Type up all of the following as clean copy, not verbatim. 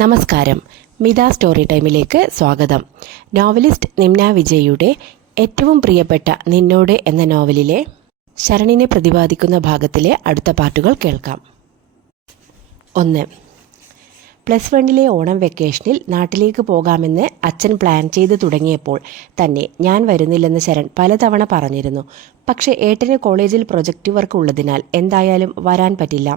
നമസ്കാരം. മിത സ്റ്റോറി ടൈമിലേക്ക് സ്വാഗതം. നോവലിസ്റ്റ് നിമ്ന വിജയുടെ ഏറ്റവും പ്രിയപ്പെട്ട നിന്നോട് എന്ന നോവലിലെ ശരണിനെ പ്രതിപാദിക്കുന്ന ഭാഗത്തിലെ അടുത്ത പാട്ടുകൾ കേൾക്കാം. 1. +1 ഓണം വെക്കേഷനിൽ നാട്ടിലേക്ക് പോകാമെന്ന് അച്ഛൻ പ്ലാൻ ചെയ്ത് തുടങ്ങിയപ്പോൾ തന്നെ ഞാൻ വരുന്നില്ലെന്ന് ശരൺ പലതവണ പറഞ്ഞിരുന്നു. പക്ഷേ ഏട്ടന് കോളേജിൽ പ്രൊജക്റ്റ് വർക്ക് ഉള്ളതിനാൽ എന്തായാലും വരാൻ പറ്റില്ല.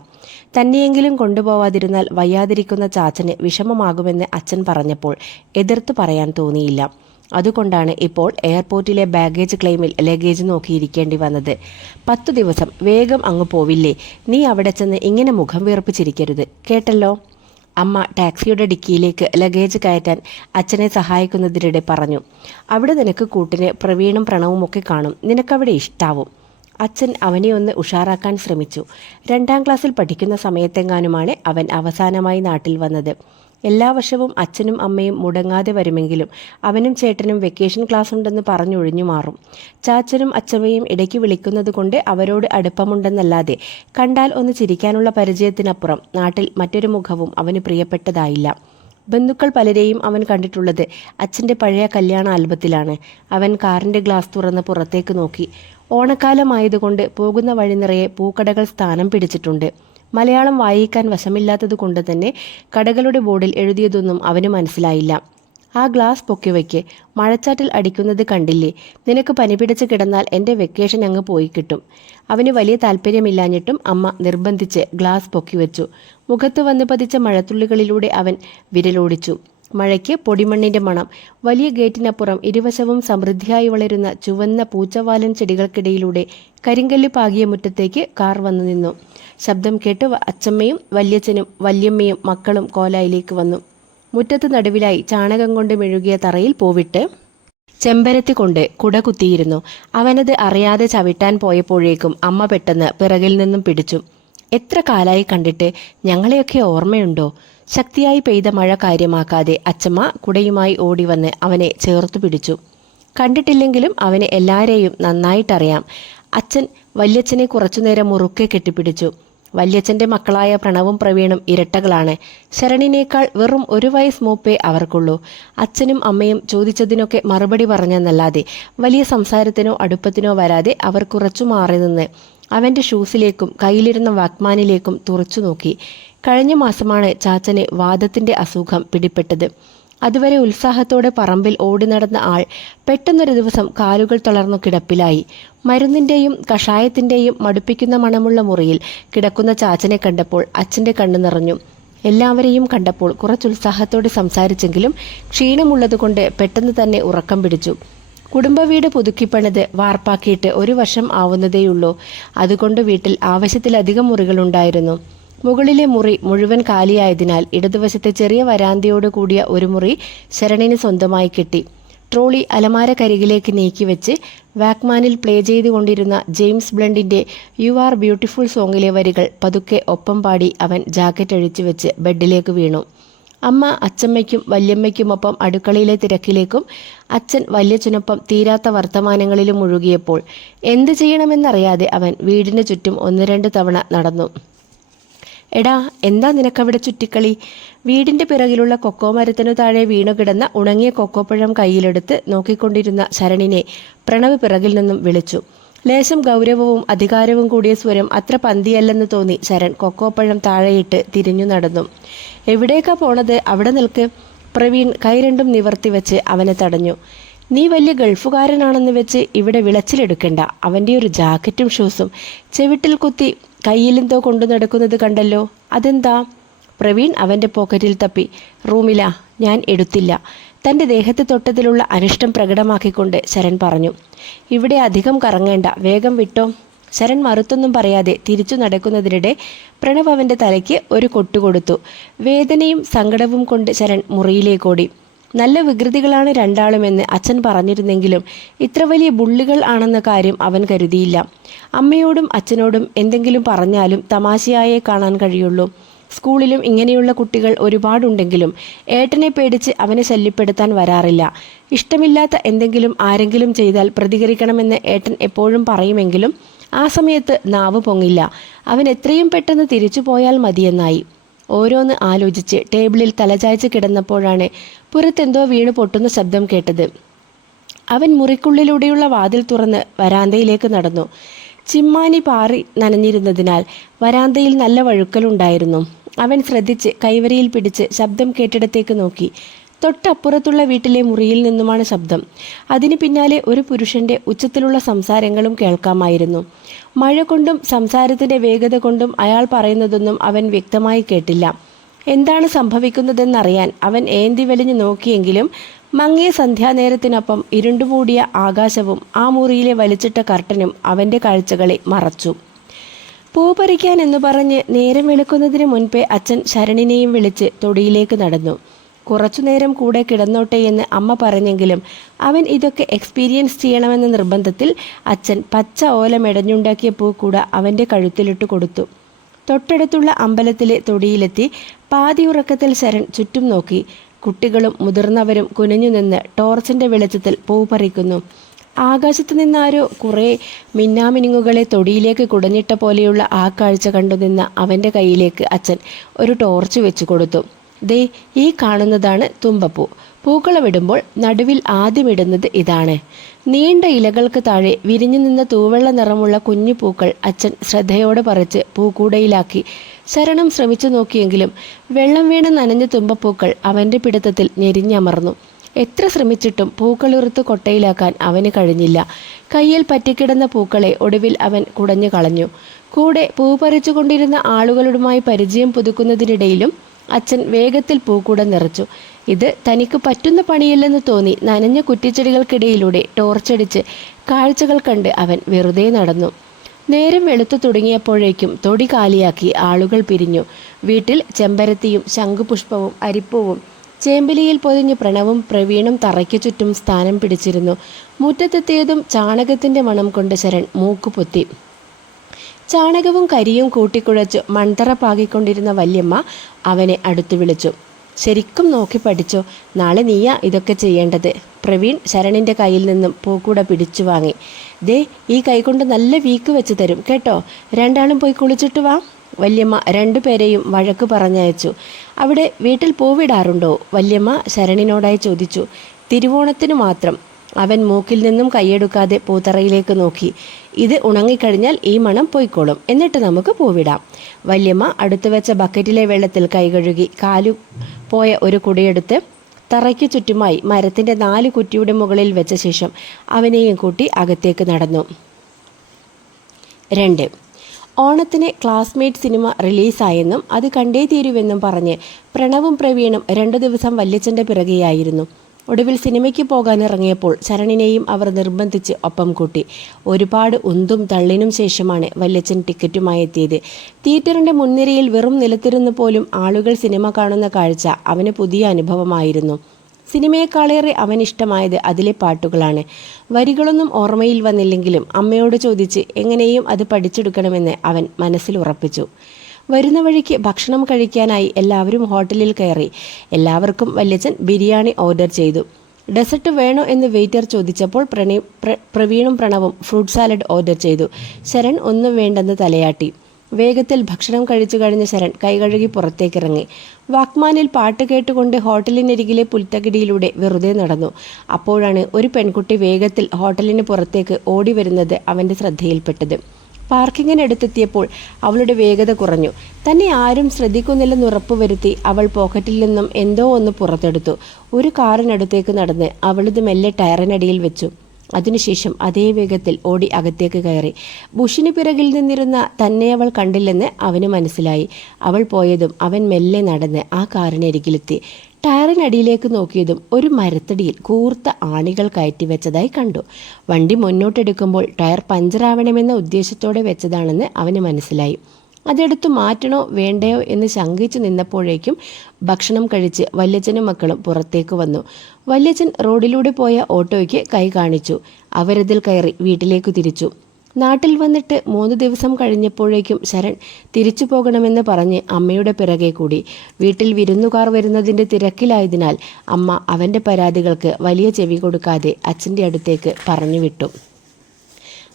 തന്നെയെങ്കിലും കൊണ്ടുപോവാതിരുന്നാൽ വയ്യാതിരിക്കുന്ന ചാച്ചന് വിഷമമാകുമെന്ന് അച്ഛൻ പറഞ്ഞപ്പോൾ എതിർത്ത് പറയാൻ തോന്നിയില്ല. അതുകൊണ്ടാണ് ഇപ്പോൾ എയർപോർട്ടിലെ ബാഗേജ് ക്ലെയിമിൽ ലഗേജ് നോക്കിയിരിക്കേണ്ടി വന്നത്. 10 ദിവസം വേഗം അങ്ങ് പോവില്ലേ? നീ അവിടെ ചെന്ന് ഇങ്ങനെ മുഖം വീർപ്പിച്ചിരിക്കരുത്, കേട്ടല്ലോ? അമ്മ ടാക്സിയുടെ ഡിക്കിയിലേക്ക് ലഗേജ് കയറ്റാൻ അച്ഛനെ സഹായിക്കുന്നതിനിടെ പറഞ്ഞു. അവിടെ നിനക്ക് കൂട്ടിന് പ്രവീണും പ്രണവും ഒക്കെ കാണും, നിനക്കവിടെ ഇഷ്ടാവും. അച്ഛൻ അവനെ ഒന്ന് ഉഷാറാക്കാൻ ശ്രമിച്ചു. 2ാം ക്ലാസ്സിൽ പഠിക്കുന്ന സമയത്തെങ്ങാനുമാണ് അവൻ അവസാനമായി നാട്ടിൽ വന്നത്. എല്ലാ വർഷവും അച്ഛനും അമ്മയും മുടങ്ങാതെ വരുമെങ്കിലും അവനും ചേട്ടനും വെക്കേഷൻ ക്ലാസ് ഉണ്ടെന്ന് പറഞ്ഞൊഴിഞ്ഞു മാറും. ചാച്ചനും അച്ഛമ്മയും ഇടയ്ക്ക് വിളിക്കുന്നത് കൊണ്ട് അവരോട് അടുപ്പമുണ്ടെന്നല്ലാതെ കണ്ടാൽ ഒന്ന് ചിരിക്കാനുള്ള പരിചയത്തിനപ്പുറം നാട്ടിൽ മറ്റൊരു മുഖവും അവന് പ്രിയപ്പെട്ടതായില്ല. ബന്ധുക്കൾ പലരെയും അവൻ കണ്ടിട്ടുള്ളത് അച്ഛൻ്റെ പഴയ കല്യാണ ആൽബത്തിലാണ്. അവൻ കാറിൻ്റെ ഗ്ലാസ് തുറന്ന് പുറത്തേക്ക് നോക്കി. ഓണക്കാലമായതുകൊണ്ട് പോകുന്ന വഴി നിറയെ പൂക്കടകൾ സ്ഥാനം പിടിച്ചിട്ടുണ്ട്. മലയാളം വായിക്കാൻ വശമില്ലാത്തത് കൊണ്ട് തന്നെ കടകളുടെ ബോർഡിൽ എഴുതിയതൊന്നും അവന് മനസ്സിലായില്ല. ആ ഗ്ലാസ് പൊക്കി വയ്ക്ക്, മഴച്ചാറ്റിൽ അടിക്കുന്നത് കണ്ടില്ലേ? നിനക്ക് പനി പിടിച്ച് കിടന്നാൽ എൻ്റെ വെക്കേഷൻ അങ്ങ് പോയി കിട്ടും. അവന് വലിയ താല്പര്യമില്ലാഞ്ഞിട്ടും അമ്മ നിർബന്ധിച്ച് ഗ്ലാസ് പൊക്കി വെച്ചു. മുഖത്ത് വന്ന് പതിച്ച മഴത്തുള്ളികളിലൂടെ അവൻ വിരലോടിച്ചു. മഴയ്ക്ക് പൊടിമണ്ണിൻ്റെ മണം. വലിയ ഗേറ്റിനപ്പുറം ഇരുവശവും സമൃദ്ധിയായി വളരുന്ന ചുവന്ന പൂച്ചവാലൻ ചെടികൾക്കിടയിലൂടെ കരിങ്കല്ല് പാകിയ മുറ്റത്തേക്ക് കാർ വന്നു നിന്നു. ശബ്ദം കേട്ട് അച്ചമ്മയും വല്യച്ഛനും വല്യമ്മയും മക്കളും കോലായിലേക്ക് വന്നു. മുറ്റത്ത് നടുവിലായി ചാണകം കൊണ്ട് മെഴുകിയ തറയിൽ പൂവിട്ട് ചെമ്പരത്തി കൊണ്ട് കുട കുത്തിയിരുന്നു. അവനത് അറിയാതെ ചവിട്ടാൻ പോയപ്പോഴേക്കും അമ്മ പെട്ടെന്ന് പിറകിൽ നിന്നും പിടിച്ചു. എത്ര കാലായി കണ്ടിട്ട്, ഞങ്ങളെയൊക്കെ ഓർമ്മയുണ്ടോ? ശക്തിയായി പെയ്ത മഴ കാര്യമാക്കാതെ അച്ചമ്മ കുടയുമായി ഓടിവന്ന് അവനെ ചേർത്തു പിടിച്ചു. കണ്ടിട്ടില്ലെങ്കിലും അവന് എല്ലാവരെയും നന്നായിട്ടറിയാം. അച്ഛൻ വല്യച്ഛനെ കുറച്ചുനേരം മുറുക്കെ കെട്ടിപ്പിടിച്ചു. വല്യച്ഛൻ്റെ മക്കളായ പ്രണവും പ്രവീണും ഇരട്ടകളാണ്. ശരണിനേക്കാൾ വെറും 1 വയസ്സ് മൂപ്പേ അവർക്കുള്ളൂ. അച്ഛനും അമ്മയും ചോദിച്ചതിനൊക്കെ മറുപടി പറഞ്ഞെന്നല്ലാതെ വലിയ സംസാരത്തിനോ അടുപ്പത്തിനോ വരാതെ അവർ കുറച്ചു മാറി നിന്ന് അവൻ്റെ ഷൂസിലേക്കും കയ്യിലിരുന്ന വാക്മാനിലേക്കും തുറച്ചു നോക്കി. കഴിഞ്ഞ മാസമാണ് ചാച്ചന് വാദത്തിൻ്റെ അസുഖം പിടിപെട്ടത്. അതുവരെ ഉത്സാഹത്തോടെ പറമ്പിൽ ഓടി നടന്ന ആൾ പെട്ടെന്നൊരു ദിവസം കാലുകൾ തളർന്നു കിടപ്പിലായി. മരുന്നിൻ്റെയും കഷായത്തിൻ്റെയും മടുപ്പിക്കുന്ന മണമുള്ള മുറിയിൽ കിടക്കുന്ന ചാച്ചനെ കണ്ടപ്പോൾ അച്ഛൻ്റെ കണ്ണു നിറഞ്ഞു. എല്ലാവരെയും കണ്ടപ്പോൾ കുറച്ചുത്സാഹത്തോടെ സംസാരിച്ചെങ്കിലും ക്ഷീണമുള്ളതുകൊണ്ട് പെട്ടെന്ന് തന്നെ ഉറക്കം പിടിച്ചു. കുടുംബ വീട് പുതുക്കിപ്പണിത് വാർപ്പാക്കിയിട്ട് 1 വർഷം ആവുന്നതേയുള്ളൂ. അതുകൊണ്ട് വീട്ടിൽ ആവശ്യത്തിലധികം മുറികളുണ്ടായിരുന്നു. മുകളിലെ മുറി മുഴുവൻ കാലിയായതിനാൽ ഇടതുവശത്തെ ചെറിയ വരാന്തയോട് കൂടിയ ഒരു മുറി ശരണിന് സ്വന്തമായി കിട്ടി. ട്രോളി അലമാരക്കരികിലേക്ക് നീക്കിവെച്ച് വാക്മാനിൽ പ്ലേ ചെയ്തുകൊണ്ടിരുന്ന ജെയിംസ് ബ്ലണ്ടിൻ്റെ യു ആർ ബ്യൂട്ടിഫുൾ സോങ്ങിലെ വരികൾ പതുക്കെ ഒപ്പം പാടി അവൻ ജാക്കറ്റ് അഴിച്ചു വെച്ച് ബെഡിലേക്ക് വീണു. അമ്മ അച്ചമ്മയ്ക്കും വല്യമ്മയ്ക്കുമൊപ്പം അടുക്കളയിലെ തിരക്കിലേക്കും അച്ഛൻ വല്യച്ഛനൊപ്പം തീരാത്ത വർത്തമാനങ്ങളിലും മുഴുകിയപ്പോൾ എന്ത് ചെയ്യണമെന്നറിയാതെ അവൻ വീടിന് ചുറ്റും 1-2 തവണ നടന്നു. എടാ, എന്താ നിനക്കവിടെ ചുറ്റിക്കളി? വീടിൻ്റെ പിറകിലുള്ള കൊക്കോ മരത്തിനു താഴെ വീണുകിടന്ന ഉണങ്ങിയ കൊക്കോപ്പഴം കയ്യിലെടുത്ത് നോക്കിക്കൊണ്ടിരുന്ന ശരണിനെ പ്രണവ് പിറകിൽ നിന്നും വിളിച്ചു. ലേശം ഗൗരവവും അധികാരവും കൂടിയ സ്വരം അത്ര പന്തിയല്ലെന്ന് തോന്നി ശരൺ കൊക്കോപ്പഴം താഴെയിട്ട് തിരിഞ്ഞു നടന്നു. എവിടേക്കാ പോണത്? അവിടെ നിൽക്ക്. പ്രവീൺ കൈ രണ്ടും നിവർത്തി വെച്ച് അവനെ തടഞ്ഞു. നീ വലിയ ഗൾഫുകാരനാണെന്ന് വെച്ച് ഇവിടെ വിളച്ചിലെടുക്കണ്ട. അവൻ്റെ ഒരു ജാക്കറ്റും ഷൂസും ചെവിട്ടിൽ കുത്തി കയ്യിലെന്തോ കൊണ്ടു നടക്കുന്നത് കണ്ടല്ലോ, അതെന്താ? പ്രവീൺ അവൻ്റെ പോക്കറ്റിൽ തപ്പി. റൂമിലാ, ഞാൻ എടുത്തില്ല. തൻ്റെ ദേഹത്ത് തൊട്ടതിലുള്ള അനിഷ്ടം പ്രകടമാക്കിക്കൊണ്ട് ശരൺ പറഞ്ഞു. ഇവിടെ അധികം കറങ്ങേണ്ട, വേഗം വിട്ടോ. ശരൺ മറുത്തൊന്നും പറയാതെ തിരിച്ചു നടക്കുന്നതിനിടെ പ്രണവ് അവൻ്റെ തലയ്ക്ക് ഒരു കൊട്ടുകൊടുത്തു. വേദനയും സങ്കടവും കൊണ്ട് ശരൺ മുറിയിലേക്കോടി. നല്ല വികൃതികളാണ് രണ്ടാളുമെന്ന് അച്ഛൻ പറഞ്ഞിരുന്നെങ്കിലും ഇത്ര വലിയ ബുള്ളികൾ ആണെന്ന കാര്യം അവൻ കരുതിയില്ല. അമ്മയോടും അച്ഛനോടും എന്തെങ്കിലും പറഞ്ഞാലും തമാശയായേ കാണാൻ കഴിയുള്ളൂ. സ്കൂളിലും ഇങ്ങനെയുള്ള കുട്ടികൾ ഒരുപാടുണ്ടെങ്കിലും ഏട്ടനെ പേടിച്ച് അവനെ ശല്യപ്പെടുത്താൻ വരാറില്ല. ഇഷ്ടമില്ലാത്ത എന്തെങ്കിലും ആരെങ്കിലും ചെയ്താൽ പ്രതികരിക്കണമെന്ന് ഏട്ടൻ എപ്പോഴും പറയുമെങ്കിലും ആ സമയത്ത് നാവ് പൊങ്ങില്ല. അവൻ എത്രയും പെട്ടെന്ന് തിരിച്ചു പോയാൽ മതിയെന്നായി. ഓരോന്ന് ആലോചിച്ച് ടേബിളിൽ തലചായ്ച്ച് കിടന്നപ്പോഴാണ് പുറത്തെന്തോ വീണ് പൊട്ടുന്ന ശബ്ദം കേട്ടത്. അവൻ മുറിക്കുള്ളിലൂടെയുള്ള വാതിൽ തുറന്ന് വരാന്തയിലേക്ക് നടന്നു. ചിമ്മാനി പാറി നനഞ്ഞിരുന്നതിനാൽ വരാന്തയിൽ നല്ല വഴുക്കലുണ്ടായിരുന്നു. അവൻ ശ്രദ്ധിച്ച് കൈവരിയിൽ പിടിച്ച് ശബ്ദം കേട്ടിടത്തേക്ക് നോക്കി. തൊട്ടപ്പുറത്തുള്ള വീട്ടിലെ മുറിയിൽ നിന്നുമാണ് ശബ്ദം. അതിന് പിന്നാലെ ഒരു പുരുഷന്റെ ഉച്ചത്തിലുള്ള സംസാരങ്ങളും കേൾക്കാമായിരുന്നു. മഴ കൊണ്ടും സംസാരത്തിന്റെ വേഗത കൊണ്ടും അയാൾ പറയുന്നതൊന്നും അവൻ വ്യക്തമായി കേട്ടില്ല. എന്താണ് സംഭവിക്കുന്നതെന്നറിയാൻ അവൻ ഏന്തി വലിഞ്ഞു നോക്കിയെങ്കിലും മങ്ങിയ സന്ധ്യാനേരത്തിനൊപ്പം ഇരുണ്ടുമൂടിയ ആകാശവും ആ മുറിയിലെ വലിച്ചിട്ട കർട്ടനും അവന്റെ കാഴ്ചകളെ മറച്ചു. പൂ പറിക്കാൻ എന്ന് പറഞ്ഞ് നേരം വെളുക്കുന്നതിന് മുൻപേ അച്ഛൻ ശരണിനെയും വിളിച്ച് തൊടിയിലേക്ക് നടന്നു. കുറച്ചുനേരം കൂടെ കിടന്നോട്ടെ എന്ന് അമ്മ പറഞ്ഞെങ്കിലും അവൻ ഇതൊക്കെ എക്സ്പീരിയൻസ് ചെയ്യണമെന്ന നിർബന്ധത്തിൽ അച്ഛൻ പച്ച ഓല മെടഞ്ഞുണ്ടാക്കിയ പൂക്കൂട അവൻ്റെ കഴുത്തിലിട്ട് കൊടുത്തു. തൊട്ടടുത്തുള്ള അമ്പലത്തിലെ തൊടിയിലെത്തി പാതി ഉറക്കത്തിൽ ശരൺ ചുറ്റും നോക്കി. കുട്ടികളും മുതിർന്നവരും കുനിഞ്ഞുനിന്ന് ടോർച്ചിൻ്റെ വെളിച്ചത്തിൽ പൂ പറിക്കുന്നു. ആകാശത്ത് നിന്നാരോ കുറേ മിന്നാമിനുങ്ങുകളെ തൊടിയിലേക്ക് കുടഞ്ഞിട്ട പോലെയുള്ള ആ കാഴ്ച കണ്ടുനിന്ന അവൻ്റെ കയ്യിലേക്ക് അച്ഛൻ ഒരു ടോർച്ച് വെച്ചു കൊടുത്തു. ദേ, ഈ കാണുന്നതാണ് തുമ്പപ്പൂ. പൂക്കളമിടുമ്പോൾ നടുവിൽ ആദ്യമിടുന്നത് ഇതാണ്. നീണ്ട ഇലകൾക്ക് താഴെ വിരിഞ്ഞു നിന്ന തൂവെള്ള നിറമുള്ള കുഞ്ഞു പൂക്കൾ അച്ഛൻ ശ്രദ്ധയോടെ പറിച്ച് പൂക്കൂടയിലാക്കി. ശരണം ശ്രമിച്ചു നോക്കിയെങ്കിലും വെള്ളം വീണ് നനഞ്ഞ തുമ്പപ്പൂക്കൾ അവൻ്റെ പിടുത്തത്തിൽ ഞെരിഞ്ഞമർന്നു. എത്ര ശ്രമിച്ചിട്ടും പൂക്കളിറുത്ത് കൊട്ടയിലാക്കാൻ അവന് കഴിഞ്ഞില്ല. കയ്യിൽ പറ്റിക്കിടന്ന പൂക്കളെ ഒടുവിൽ അവൻ കുടഞ്ഞു കളഞ്ഞു. കൂടെ പൂ പറിച്ചുകൊണ്ടിരുന്ന ആളുകളുമായി പരിചയം പുതുക്കുന്നതിനിടയിലും അച്ഛൻ വേഗത്തിൽ പൂക്കൂട നിറച്ചു. ഇത് തനിക്ക് പറ്റുന്ന പണിയല്ലെന്ന് തോന്നി നനഞ്ഞ കുറ്റിച്ചെടികൾക്കിടയിലൂടെ ടോർച്ചടിച്ച് കാഴ്ചകൾ കണ്ട് അവൻ വെറുതെ നടന്നു. നേരം വെളുത്തു തുടങ്ങിയപ്പോഴേക്കും തൊടി കാലിയാക്കി ആളുകൾ പിരിഞ്ഞു. വീട്ടിൽ ചെമ്പരത്തിയും ശംഖുപുഷ്പവും അരിപ്പൂവും ചേമ്പിലിയിൽ പൊതിഞ്ഞ് പ്രണവും പ്രവീണും തറയ്ക്കു ചുറ്റും സ്ഥാനം പിടിച്ചിരുന്നു. മുറ്റത്തെത്തിയതും ചാണകത്തിൻ്റെ മണം കൊണ്ട് ശരൺ മൂക്കുപൊത്തി. ചാണകവും കരിയും കൂട്ടിക്കുഴച്ചു മൺതറ പാകിക്കൊണ്ടിരുന്ന വല്യമ്മ അവനെ അടുത്തു വിളിച്ചു. ശരിക്കും നോക്കി പഠിച്ചോ, നാളെ നീയാ ഇതൊക്കെ ചെയ്യേണ്ടത്. പ്രവീൺ ശരണിൻ്റെ കയ്യിൽ നിന്നും പൂക്കൂട പിടിച്ചു വാങ്ങി. ദേ, ഈ കൈകൊണ്ട് നല്ല വീക്ക് വെച്ച് തരും കേട്ടോ. രണ്ടാളും പോയി കുളിച്ചിട്ട് വാ. വല്യമ്മ രണ്ടുപേരെയും വഴക്ക് പറഞ്ഞയച്ചു. അവിടെ വീട്ടിൽ പൂവിടാറുണ്ടോ? വല്യമ്മ ശരണിനോടായി ചോദിച്ചു. തിരുവോണത്തിനു മാത്രം. അവൻ മൂക്കിൽ നിന്നും കൈയെടുക്കാതെ പൂത്തറയിലേക്ക് നോക്കി. ഇത് ഉണങ്ങിക്കഴിഞ്ഞാൽ ഈ മണം പോയിക്കോളും, എന്നിട്ട് നമുക്ക് പൂവിടാം. വല്യമ്മ അടുത്തു വെച്ച ബക്കറ്റിലെ വെള്ളത്തിൽ കൈകഴുകി കാലു പോയ ഒരു കുടയെടുത്ത് തറയ്ക്ക് ചുറ്റുമായി മരത്തിൻ്റെ 4 കുറ്റിയുടെ മുകളിൽ വെച്ച ശേഷം അവനെയും കൂട്ടി അകത്തേക്ക് നടന്നു. 2. ഓണത്തിന് ക്ലാസ്മേറ്റ് സിനിമ റിലീസായെന്നും അത് കണ്ടേ തീരുവെന്നും പറഞ്ഞ് പ്രണവും പ്രവീണും 2 ദിവസം വല്യച്ഛൻ്റെ പിറകെയായിരുന്നു. ഒടുവിൽ സിനിമയ്ക്ക് പോകാനിറങ്ങിയപ്പോൾ ശരണിനെയും അവർ നിർബന്ധിച്ച് ഒപ്പം കൂട്ടി. ഒരുപാട് ഉന്തും തള്ളിനും ശേഷമാണ് വല്യച്ഛൻ ടിക്കറ്റുമായി എത്തിയത്. തിയേറ്ററിൻ്റെ മുൻനിരയിൽ വെറും നിലത്തിരുന്ന് പോലും ആളുകൾ സിനിമ കാണുന്ന കാഴ്ച അവന് പുതിയ അനുഭവമായിരുന്നു. സിനിമയെക്കാളേറെ അവനിഷ്ടമായത് അതിലെ പാട്ടുകളാണ്. വരികളൊന്നും ഓർമ്മയിൽ വന്നില്ലെങ്കിലും അമ്മയോട് ചോദിച്ച് എങ്ങനെയും അത് പഠിച്ചെടുക്കണമെന്ന് അവൻ മനസ്സിൽ ഉറപ്പിച്ചു. വരുന്ന വഴിക്ക് ഭക്ഷണം കഴിക്കാനായി എല്ലാവരും ഹോട്ടലിൽ കയറി. എല്ലാവർക്കും വല്യച്ഛൻ ബിരിയാണി ഓർഡർ ചെയ്തു. ഡെസർട്ട് വേണോ എന്ന് വെയിറ്റർ ചോദിച്ചപ്പോൾ പ്രവീണും പ്രണവും ഫ്രൂട്ട് സാലഡ് ഓർഡർ ചെയ്തു. ശരൺ ഒന്നും വേണ്ടെന്ന് തലയാട്ടി. വേഗത്തിൽ ഭക്ഷണം കഴിച്ചു കഴിഞ്ഞ ശരൺ കൈകഴുകി പുറത്തേക്കിറങ്ങി. വാക്മാനിൽ പാട്ട് കേട്ടുകൊണ്ട് ഹോട്ടലിനരികിലെ പുൽത്തകിടിയിലൂടെ വെറുതെ നടന്നു. അപ്പോഴാണ് ഒരു പെൺകുട്ടി വേഗത്തിൽ ഹോട്ടലിന് പുറത്തേക്ക് ഓടി വരുന്നത് അവൻ്റെ ശ്രദ്ധയിൽപ്പെട്ടത്. പാർക്കിങ്ങിനടുത്തെത്തിയപ്പോൾ അവളുടെ വേഗത കുറഞ്ഞു. തന്നെ ആരും ശ്രദ്ധിക്കുന്നില്ലെന്ന് ഉറപ്പുവരുത്തി അവൾ പോക്കറ്റിൽ നിന്നും എന്തോ ഒന്ന് പുറത്തെടുത്തു. ഒരു കാറിനടുത്തേക്ക് നടന്ന് അവളിത് മെല്ലെ ടയറിനടിയിൽ വെച്ചു. അതിനുശേഷം അതേ വേഗത്തിൽ ഓടി അകത്തേക്ക് കയറി. ബുഷിന് പിറകിൽ നിന്നിരുന്ന തന്നെ അവൾ കണ്ടില്ലെന്ന് അവന് മനസ്സിലായി. അവൾ പോയതും അവൻ മെല്ലെ നടന്ന് ആ കാറിനരികിലെത്തി. ടയറിനടിയിലേക്ക് നോക്കിയതും ഒരു മരത്തടിയിൽ കൂർത്ത ആണികൾ കയറ്റി വെച്ചതായി കണ്ടു. വണ്ടി മുന്നോട്ടെടുക്കുമ്പോൾ ടയർ പഞ്ചറാവണമെന്ന ഉദ്ദേശത്തോടെ വെച്ചതാണെന്ന് അവന് മനസ്സിലായി. അതെടുത്തു മാറ്റണോ വേണ്ടയോ എന്ന് ശങ്കിച്ചു നിന്നപ്പോഴേക്കും ഭക്ഷണം കഴിച്ച് വല്യച്ഛനും മക്കളും പുറത്തേക്ക് വന്നു. വല്യച്ഛൻ റോഡിലൂടെ പോയ ഓട്ടോയ്ക്ക് കൈ കാണിച്ചു. അവരതിൽ കയറി വീട്ടിലേക്ക് തിരിച്ചു. നാട്ടിൽ വന്നിട്ട് 3 ദിവസം കഴിഞ്ഞപ്പോഴേക്കും ശരൺ തിരിച്ചു പോകണമെന്ന് പറഞ്ഞ് അമ്മയുടെ പിറകെ കൂടി. വീട്ടിൽ വിരുന്നുകാർ വരുന്നതിൻ്റെ തിരക്കിലായതിനാൽ അമ്മ അവൻ്റെ പരാതികൾക്ക് വലിയ ചെവി കൊടുക്കാതെ അച്ഛൻ്റെ അടുത്തേക്ക് പറഞ്ഞു വിട്ടു.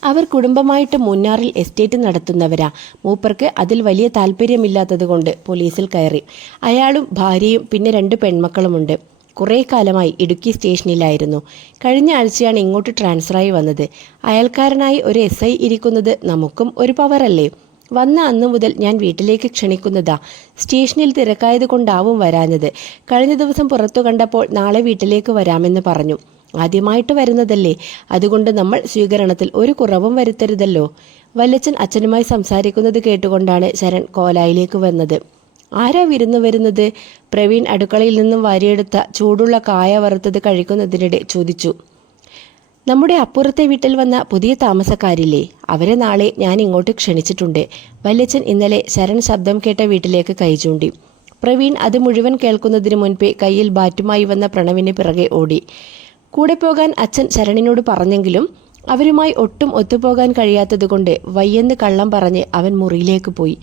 അവർ കുടുംബമായിട്ട് മുന്നാറിൽ എസ്റ്റേറ്റ് നടത്തുന്നവരാ. മൂപ്പർക്ക് അതിൽ വലിയ താല്പര്യമില്ലാത്തതുകൊണ്ട് പോലീസിൽ കയറി. അയാളും ഭാര്യയും പിന്നെ 2 പെൺമക്കളുമുണ്ട്. കുറേ കാലമായി ഇടുക്കി സ്റ്റേഷനിലായിരുന്നു. കഴിഞ്ഞ ആഴ്ചയാണ് ഇങ്ങോട്ട് ട്രാൻസ്ഫറായി വന്നത്. അയൽക്കാരനായി ഒരു SI ഇരിക്കുന്നത് നമുക്കും ഒരു പവറല്ലേ. വന്ന അന്നു മുതൽ ഞാൻ വീട്ടിലേക്ക് ക്ഷണിക്കുന്നതാ. സ്റ്റേഷനിൽ തിരക്കായത് കൊണ്ടാവും വരാഞ്ഞത്. കഴിഞ്ഞ ദിവസം പുറത്തു കണ്ടപ്പോൾ നാളെ വീട്ടിലേക്ക് വരാമെന്ന് പറഞ്ഞു. ആദ്യമായിട്ട് വരുന്നതല്ലേ, അതുകൊണ്ട് നമ്മൾ സ്വീകരണത്തിൽ ഒരു കുറവും വരുത്തരുതല്ലോ. വല്യച്ഛൻ അച്ഛനുമായി സംസാരിക്കുന്നത് കേട്ടുകൊണ്ടാണ് ശരൺ കോലായിലേക്ക് വന്നത്. ആരാ വിരുന്നു വരുന്നത്? പ്രവീൺ അടുക്കളയിൽ നിന്നും വാരിയെടുത്ത ചൂടുള്ള കായ വറുത്തത് കഴിക്കുന്നതിനിടെ ചോദിച്ചു. നമ്മുടെ അപ്പുറത്തെ വീട്ടിൽ വന്ന പുതിയ താമസക്കാരില്ലേ, അവരെ നാളെ ഞാൻ ഇങ്ങോട്ട് ക്ഷണിച്ചിട്ടുണ്ട്. വല്യച്ഛൻ ഇന്നലെ ശരൺ ശബ്ദം കേട്ട വീട്ടിലേക്ക് കൈ ചൂണ്ടി. പ്രവീൺ അത് മുഴുവൻ കേൾക്കുന്നതിന് മുൻപേ കയ്യിൽ ബാറ്റുമായി വന്ന പ്രണവിന് പിറകെ ഓടി. കൂടെ പോകാൻ അച്ഛൻ ശരണിനോട് പറഞ്ഞെങ്കിലും അവരുമായി ഒട്ടും ഒത്തുപോകാൻ കഴിയാത്തതുകൊണ്ട് വയ്യെന്ന് കള്ളം പറഞ്ഞ് അവൻ മുറിയിലേക്ക് പോയി.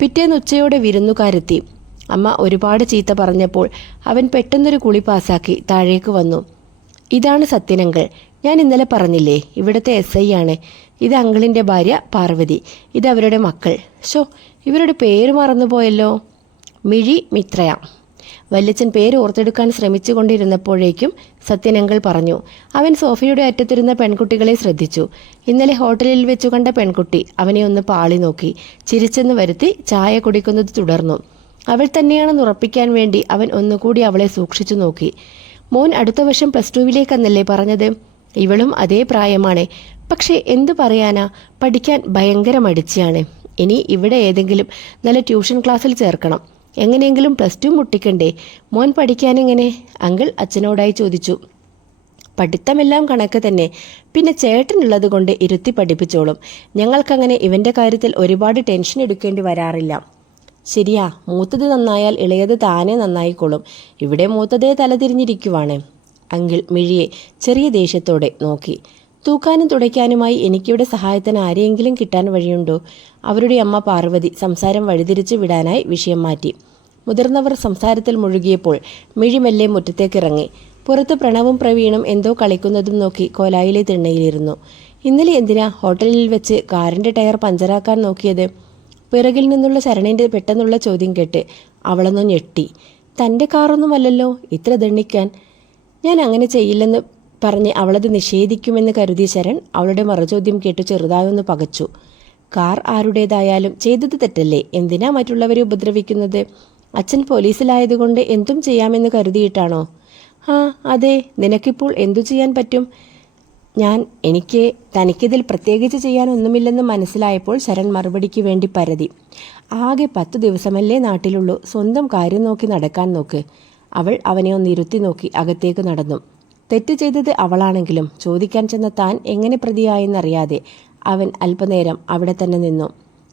പിറ്റേന്ന് ഉച്ചയോടെ വിരുന്നുകാരെത്തി. അമ്മ ഒരുപാട് ചീത്ത പറഞ്ഞപ്പോൾ അവൻ പെട്ടെന്നൊരു കുളി പാസാക്കി താഴേക്ക് വന്നു. ഇതാണ് സത്യനങ്കിൾ, ഞാൻ ഇന്നലെ പറഞ്ഞില്ലേ, ഇവിടുത്തെ SI ആണ്. ഇത് അങ്കിളിൻ്റെ ഭാര്യ പാർവതി, ഇത് അവരുടെ മക്കൾ. ഇവരുടെ പേര് മറന്നുപോയല്ലോ. മിഴി മിത്രയ. വല്യച്ഛൻ പേര് ഓർത്തെടുക്കാൻ ശ്രമിച്ചു കൊണ്ടിരുന്നപ്പോഴേക്കും സത്യനങ്കിൾ പറഞ്ഞു. അവൻ സോഫയുടെ അറ്റത്തിരുന്ന പെൺകുട്ടികളെ ശ്രദ്ധിച്ചു. ഇന്നലെ ഹോട്ടലിൽ വെച്ചു കണ്ട പെൺകുട്ടി അവനെ ഒന്ന് പാളി നോക്കി. ചിരിച്ചെന്ന് വരുത്തി ചായ കുടിക്കുന്നത് തുടർന്നു. അവൾ തന്നെയാണെന്ന് ഉറപ്പിക്കാൻ വേണ്ടി അവൻ ഒന്നുകൂടി അവളെ സൂക്ഷിച്ചു നോക്കി. മോൻ അടുത്ത വർഷം +2 പറഞ്ഞത്? ഇവളും അതേ പ്രായമാണ്. പക്ഷേ എന്തു പറയാനാ, പഠിക്കാൻ ഭയങ്കര മടിച്ചാണ്. ഇനി ഇവിടെ ഏതെങ്കിലും നല്ല ട്യൂഷൻ ക്ലാസ്സിൽ ചേർക്കണം. എങ്ങനെയെങ്കിലും +2 മുട്ടിക്കണ്ടേ? മോൻ പഠിക്കാനെങ്ങനെ? അങ്കിൾ അച്ഛനോടായി ചോദിച്ചു. പഠിത്തമെല്ലാം കണക്ക് തന്നെ, പിന്നെ ചേട്ടനുള്ളത് കൊണ്ട് ഇരുത്തി പഠിപ്പിച്ചോളും. ഞങ്ങൾക്കങ്ങനെ ഇവൻ്റെ കാര്യത്തിൽ ഒരുപാട് ടെൻഷൻ എടുക്കേണ്ടി വരാറില്ല. ശരിയാ, മൂത്തത് നന്നായാൽ ഇളയത് താനേ നന്നായിക്കോളും. ഇവിടെ മൂത്തതേ തലതിരിഞ്ഞിരിക്കുവാണ്. അങ്കിൾ മിഴിയെ ചെറിയ ദേഷ്യത്തോടെ നോക്കി. തൂക്കാനും തുടയ്ക്കാനുമായി എനിക്കിവിടെ സഹായത്തിന് ആരെയെങ്കിലും കിട്ടാൻ വഴിയുണ്ടോ? അവരുടെ അമ്മ പാർവതി സംസാരം വഴിതിരിച്ചു വിടാനായി വിഷയം മാറ്റി. മുതിർന്നവർ സംസാരത്തിൽ മുഴുകിയപ്പോൾ മിഴി മെല്ലെ മുറ്റത്തേക്കിറങ്ങി. പുറത്ത് പ്രണവും പ്രവീണും എന്തോ കളിക്കുന്നതും നോക്കി കോലായിലെ തിണ്ണയിലിരുന്നു. ഇന്നലെ എന്തിനാ ഹോട്ടലിൽ വെച്ച് കാറിൻ്റെ ടയർ പഞ്ചറാക്കാൻ നോക്കിയത്? പിറകിൽ നിന്നുള്ള ശരണിൻ്റെ പെട്ടെന്നുള്ള ചോദ്യം കേട്ട് അവളൊന്നു ഞെട്ടി. തൻ്റെ കാറൊന്നുമല്ലല്ലോ ഇത്ര ദണ്ണിക്കാൻ. ഞാൻ അങ്ങനെ ചെയ്യില്ലെന്ന് പറഞ്ഞ് അവളത് നിഷേധിക്കുമെന്ന് കരുതിയ ശരൺ അവളുടെ മറുചോദ്യം കേട്ടു ചെറുതായൊന്ന് പകച്ചു. കാർ ആരുടേതായാലും ചെയ്തത് തെറ്റല്ലേ, എന്തിനാ മറ്റുള്ളവരെ ഉപദ്രവിക്കുന്നത്? അച്ഛൻ പോലീസിലായതുകൊണ്ട് എന്തും ചെയ്യാമെന്ന് കരുതിയിട്ടാണോ? അതെ, നിനക്കിപ്പോൾ എന്തു ചെയ്യാൻ പറ്റും? എനിക്ക് തനിക്കിതിൽ പ്രത്യേകിച്ച് ചെയ്യാനൊന്നുമില്ലെന്ന് മനസ്സിലായപ്പോൾ ശരൺ മറുപടിക്ക് വേണ്ടി പരതി. ആകെ 10 ദിവസമല്ലേ നാട്ടിലുള്ളൂ, സ്വന്തം കാര്യം നോക്കി നടക്കാൻ നോക്ക്. അവൾ അവനെ ഒന്നിരുത്തി നോക്കി അകത്തേക്ക് നടന്നു. തെറ്റ് ചെയ്തത് അവളാണെങ്കിലും ചോദിക്കാൻ ചെന്ന താൻ എങ്ങനെ പ്രതിയായെന്നറിയാതെ അവൻ അല്പനേരം അവിടെ തന്നെ നിന്നു.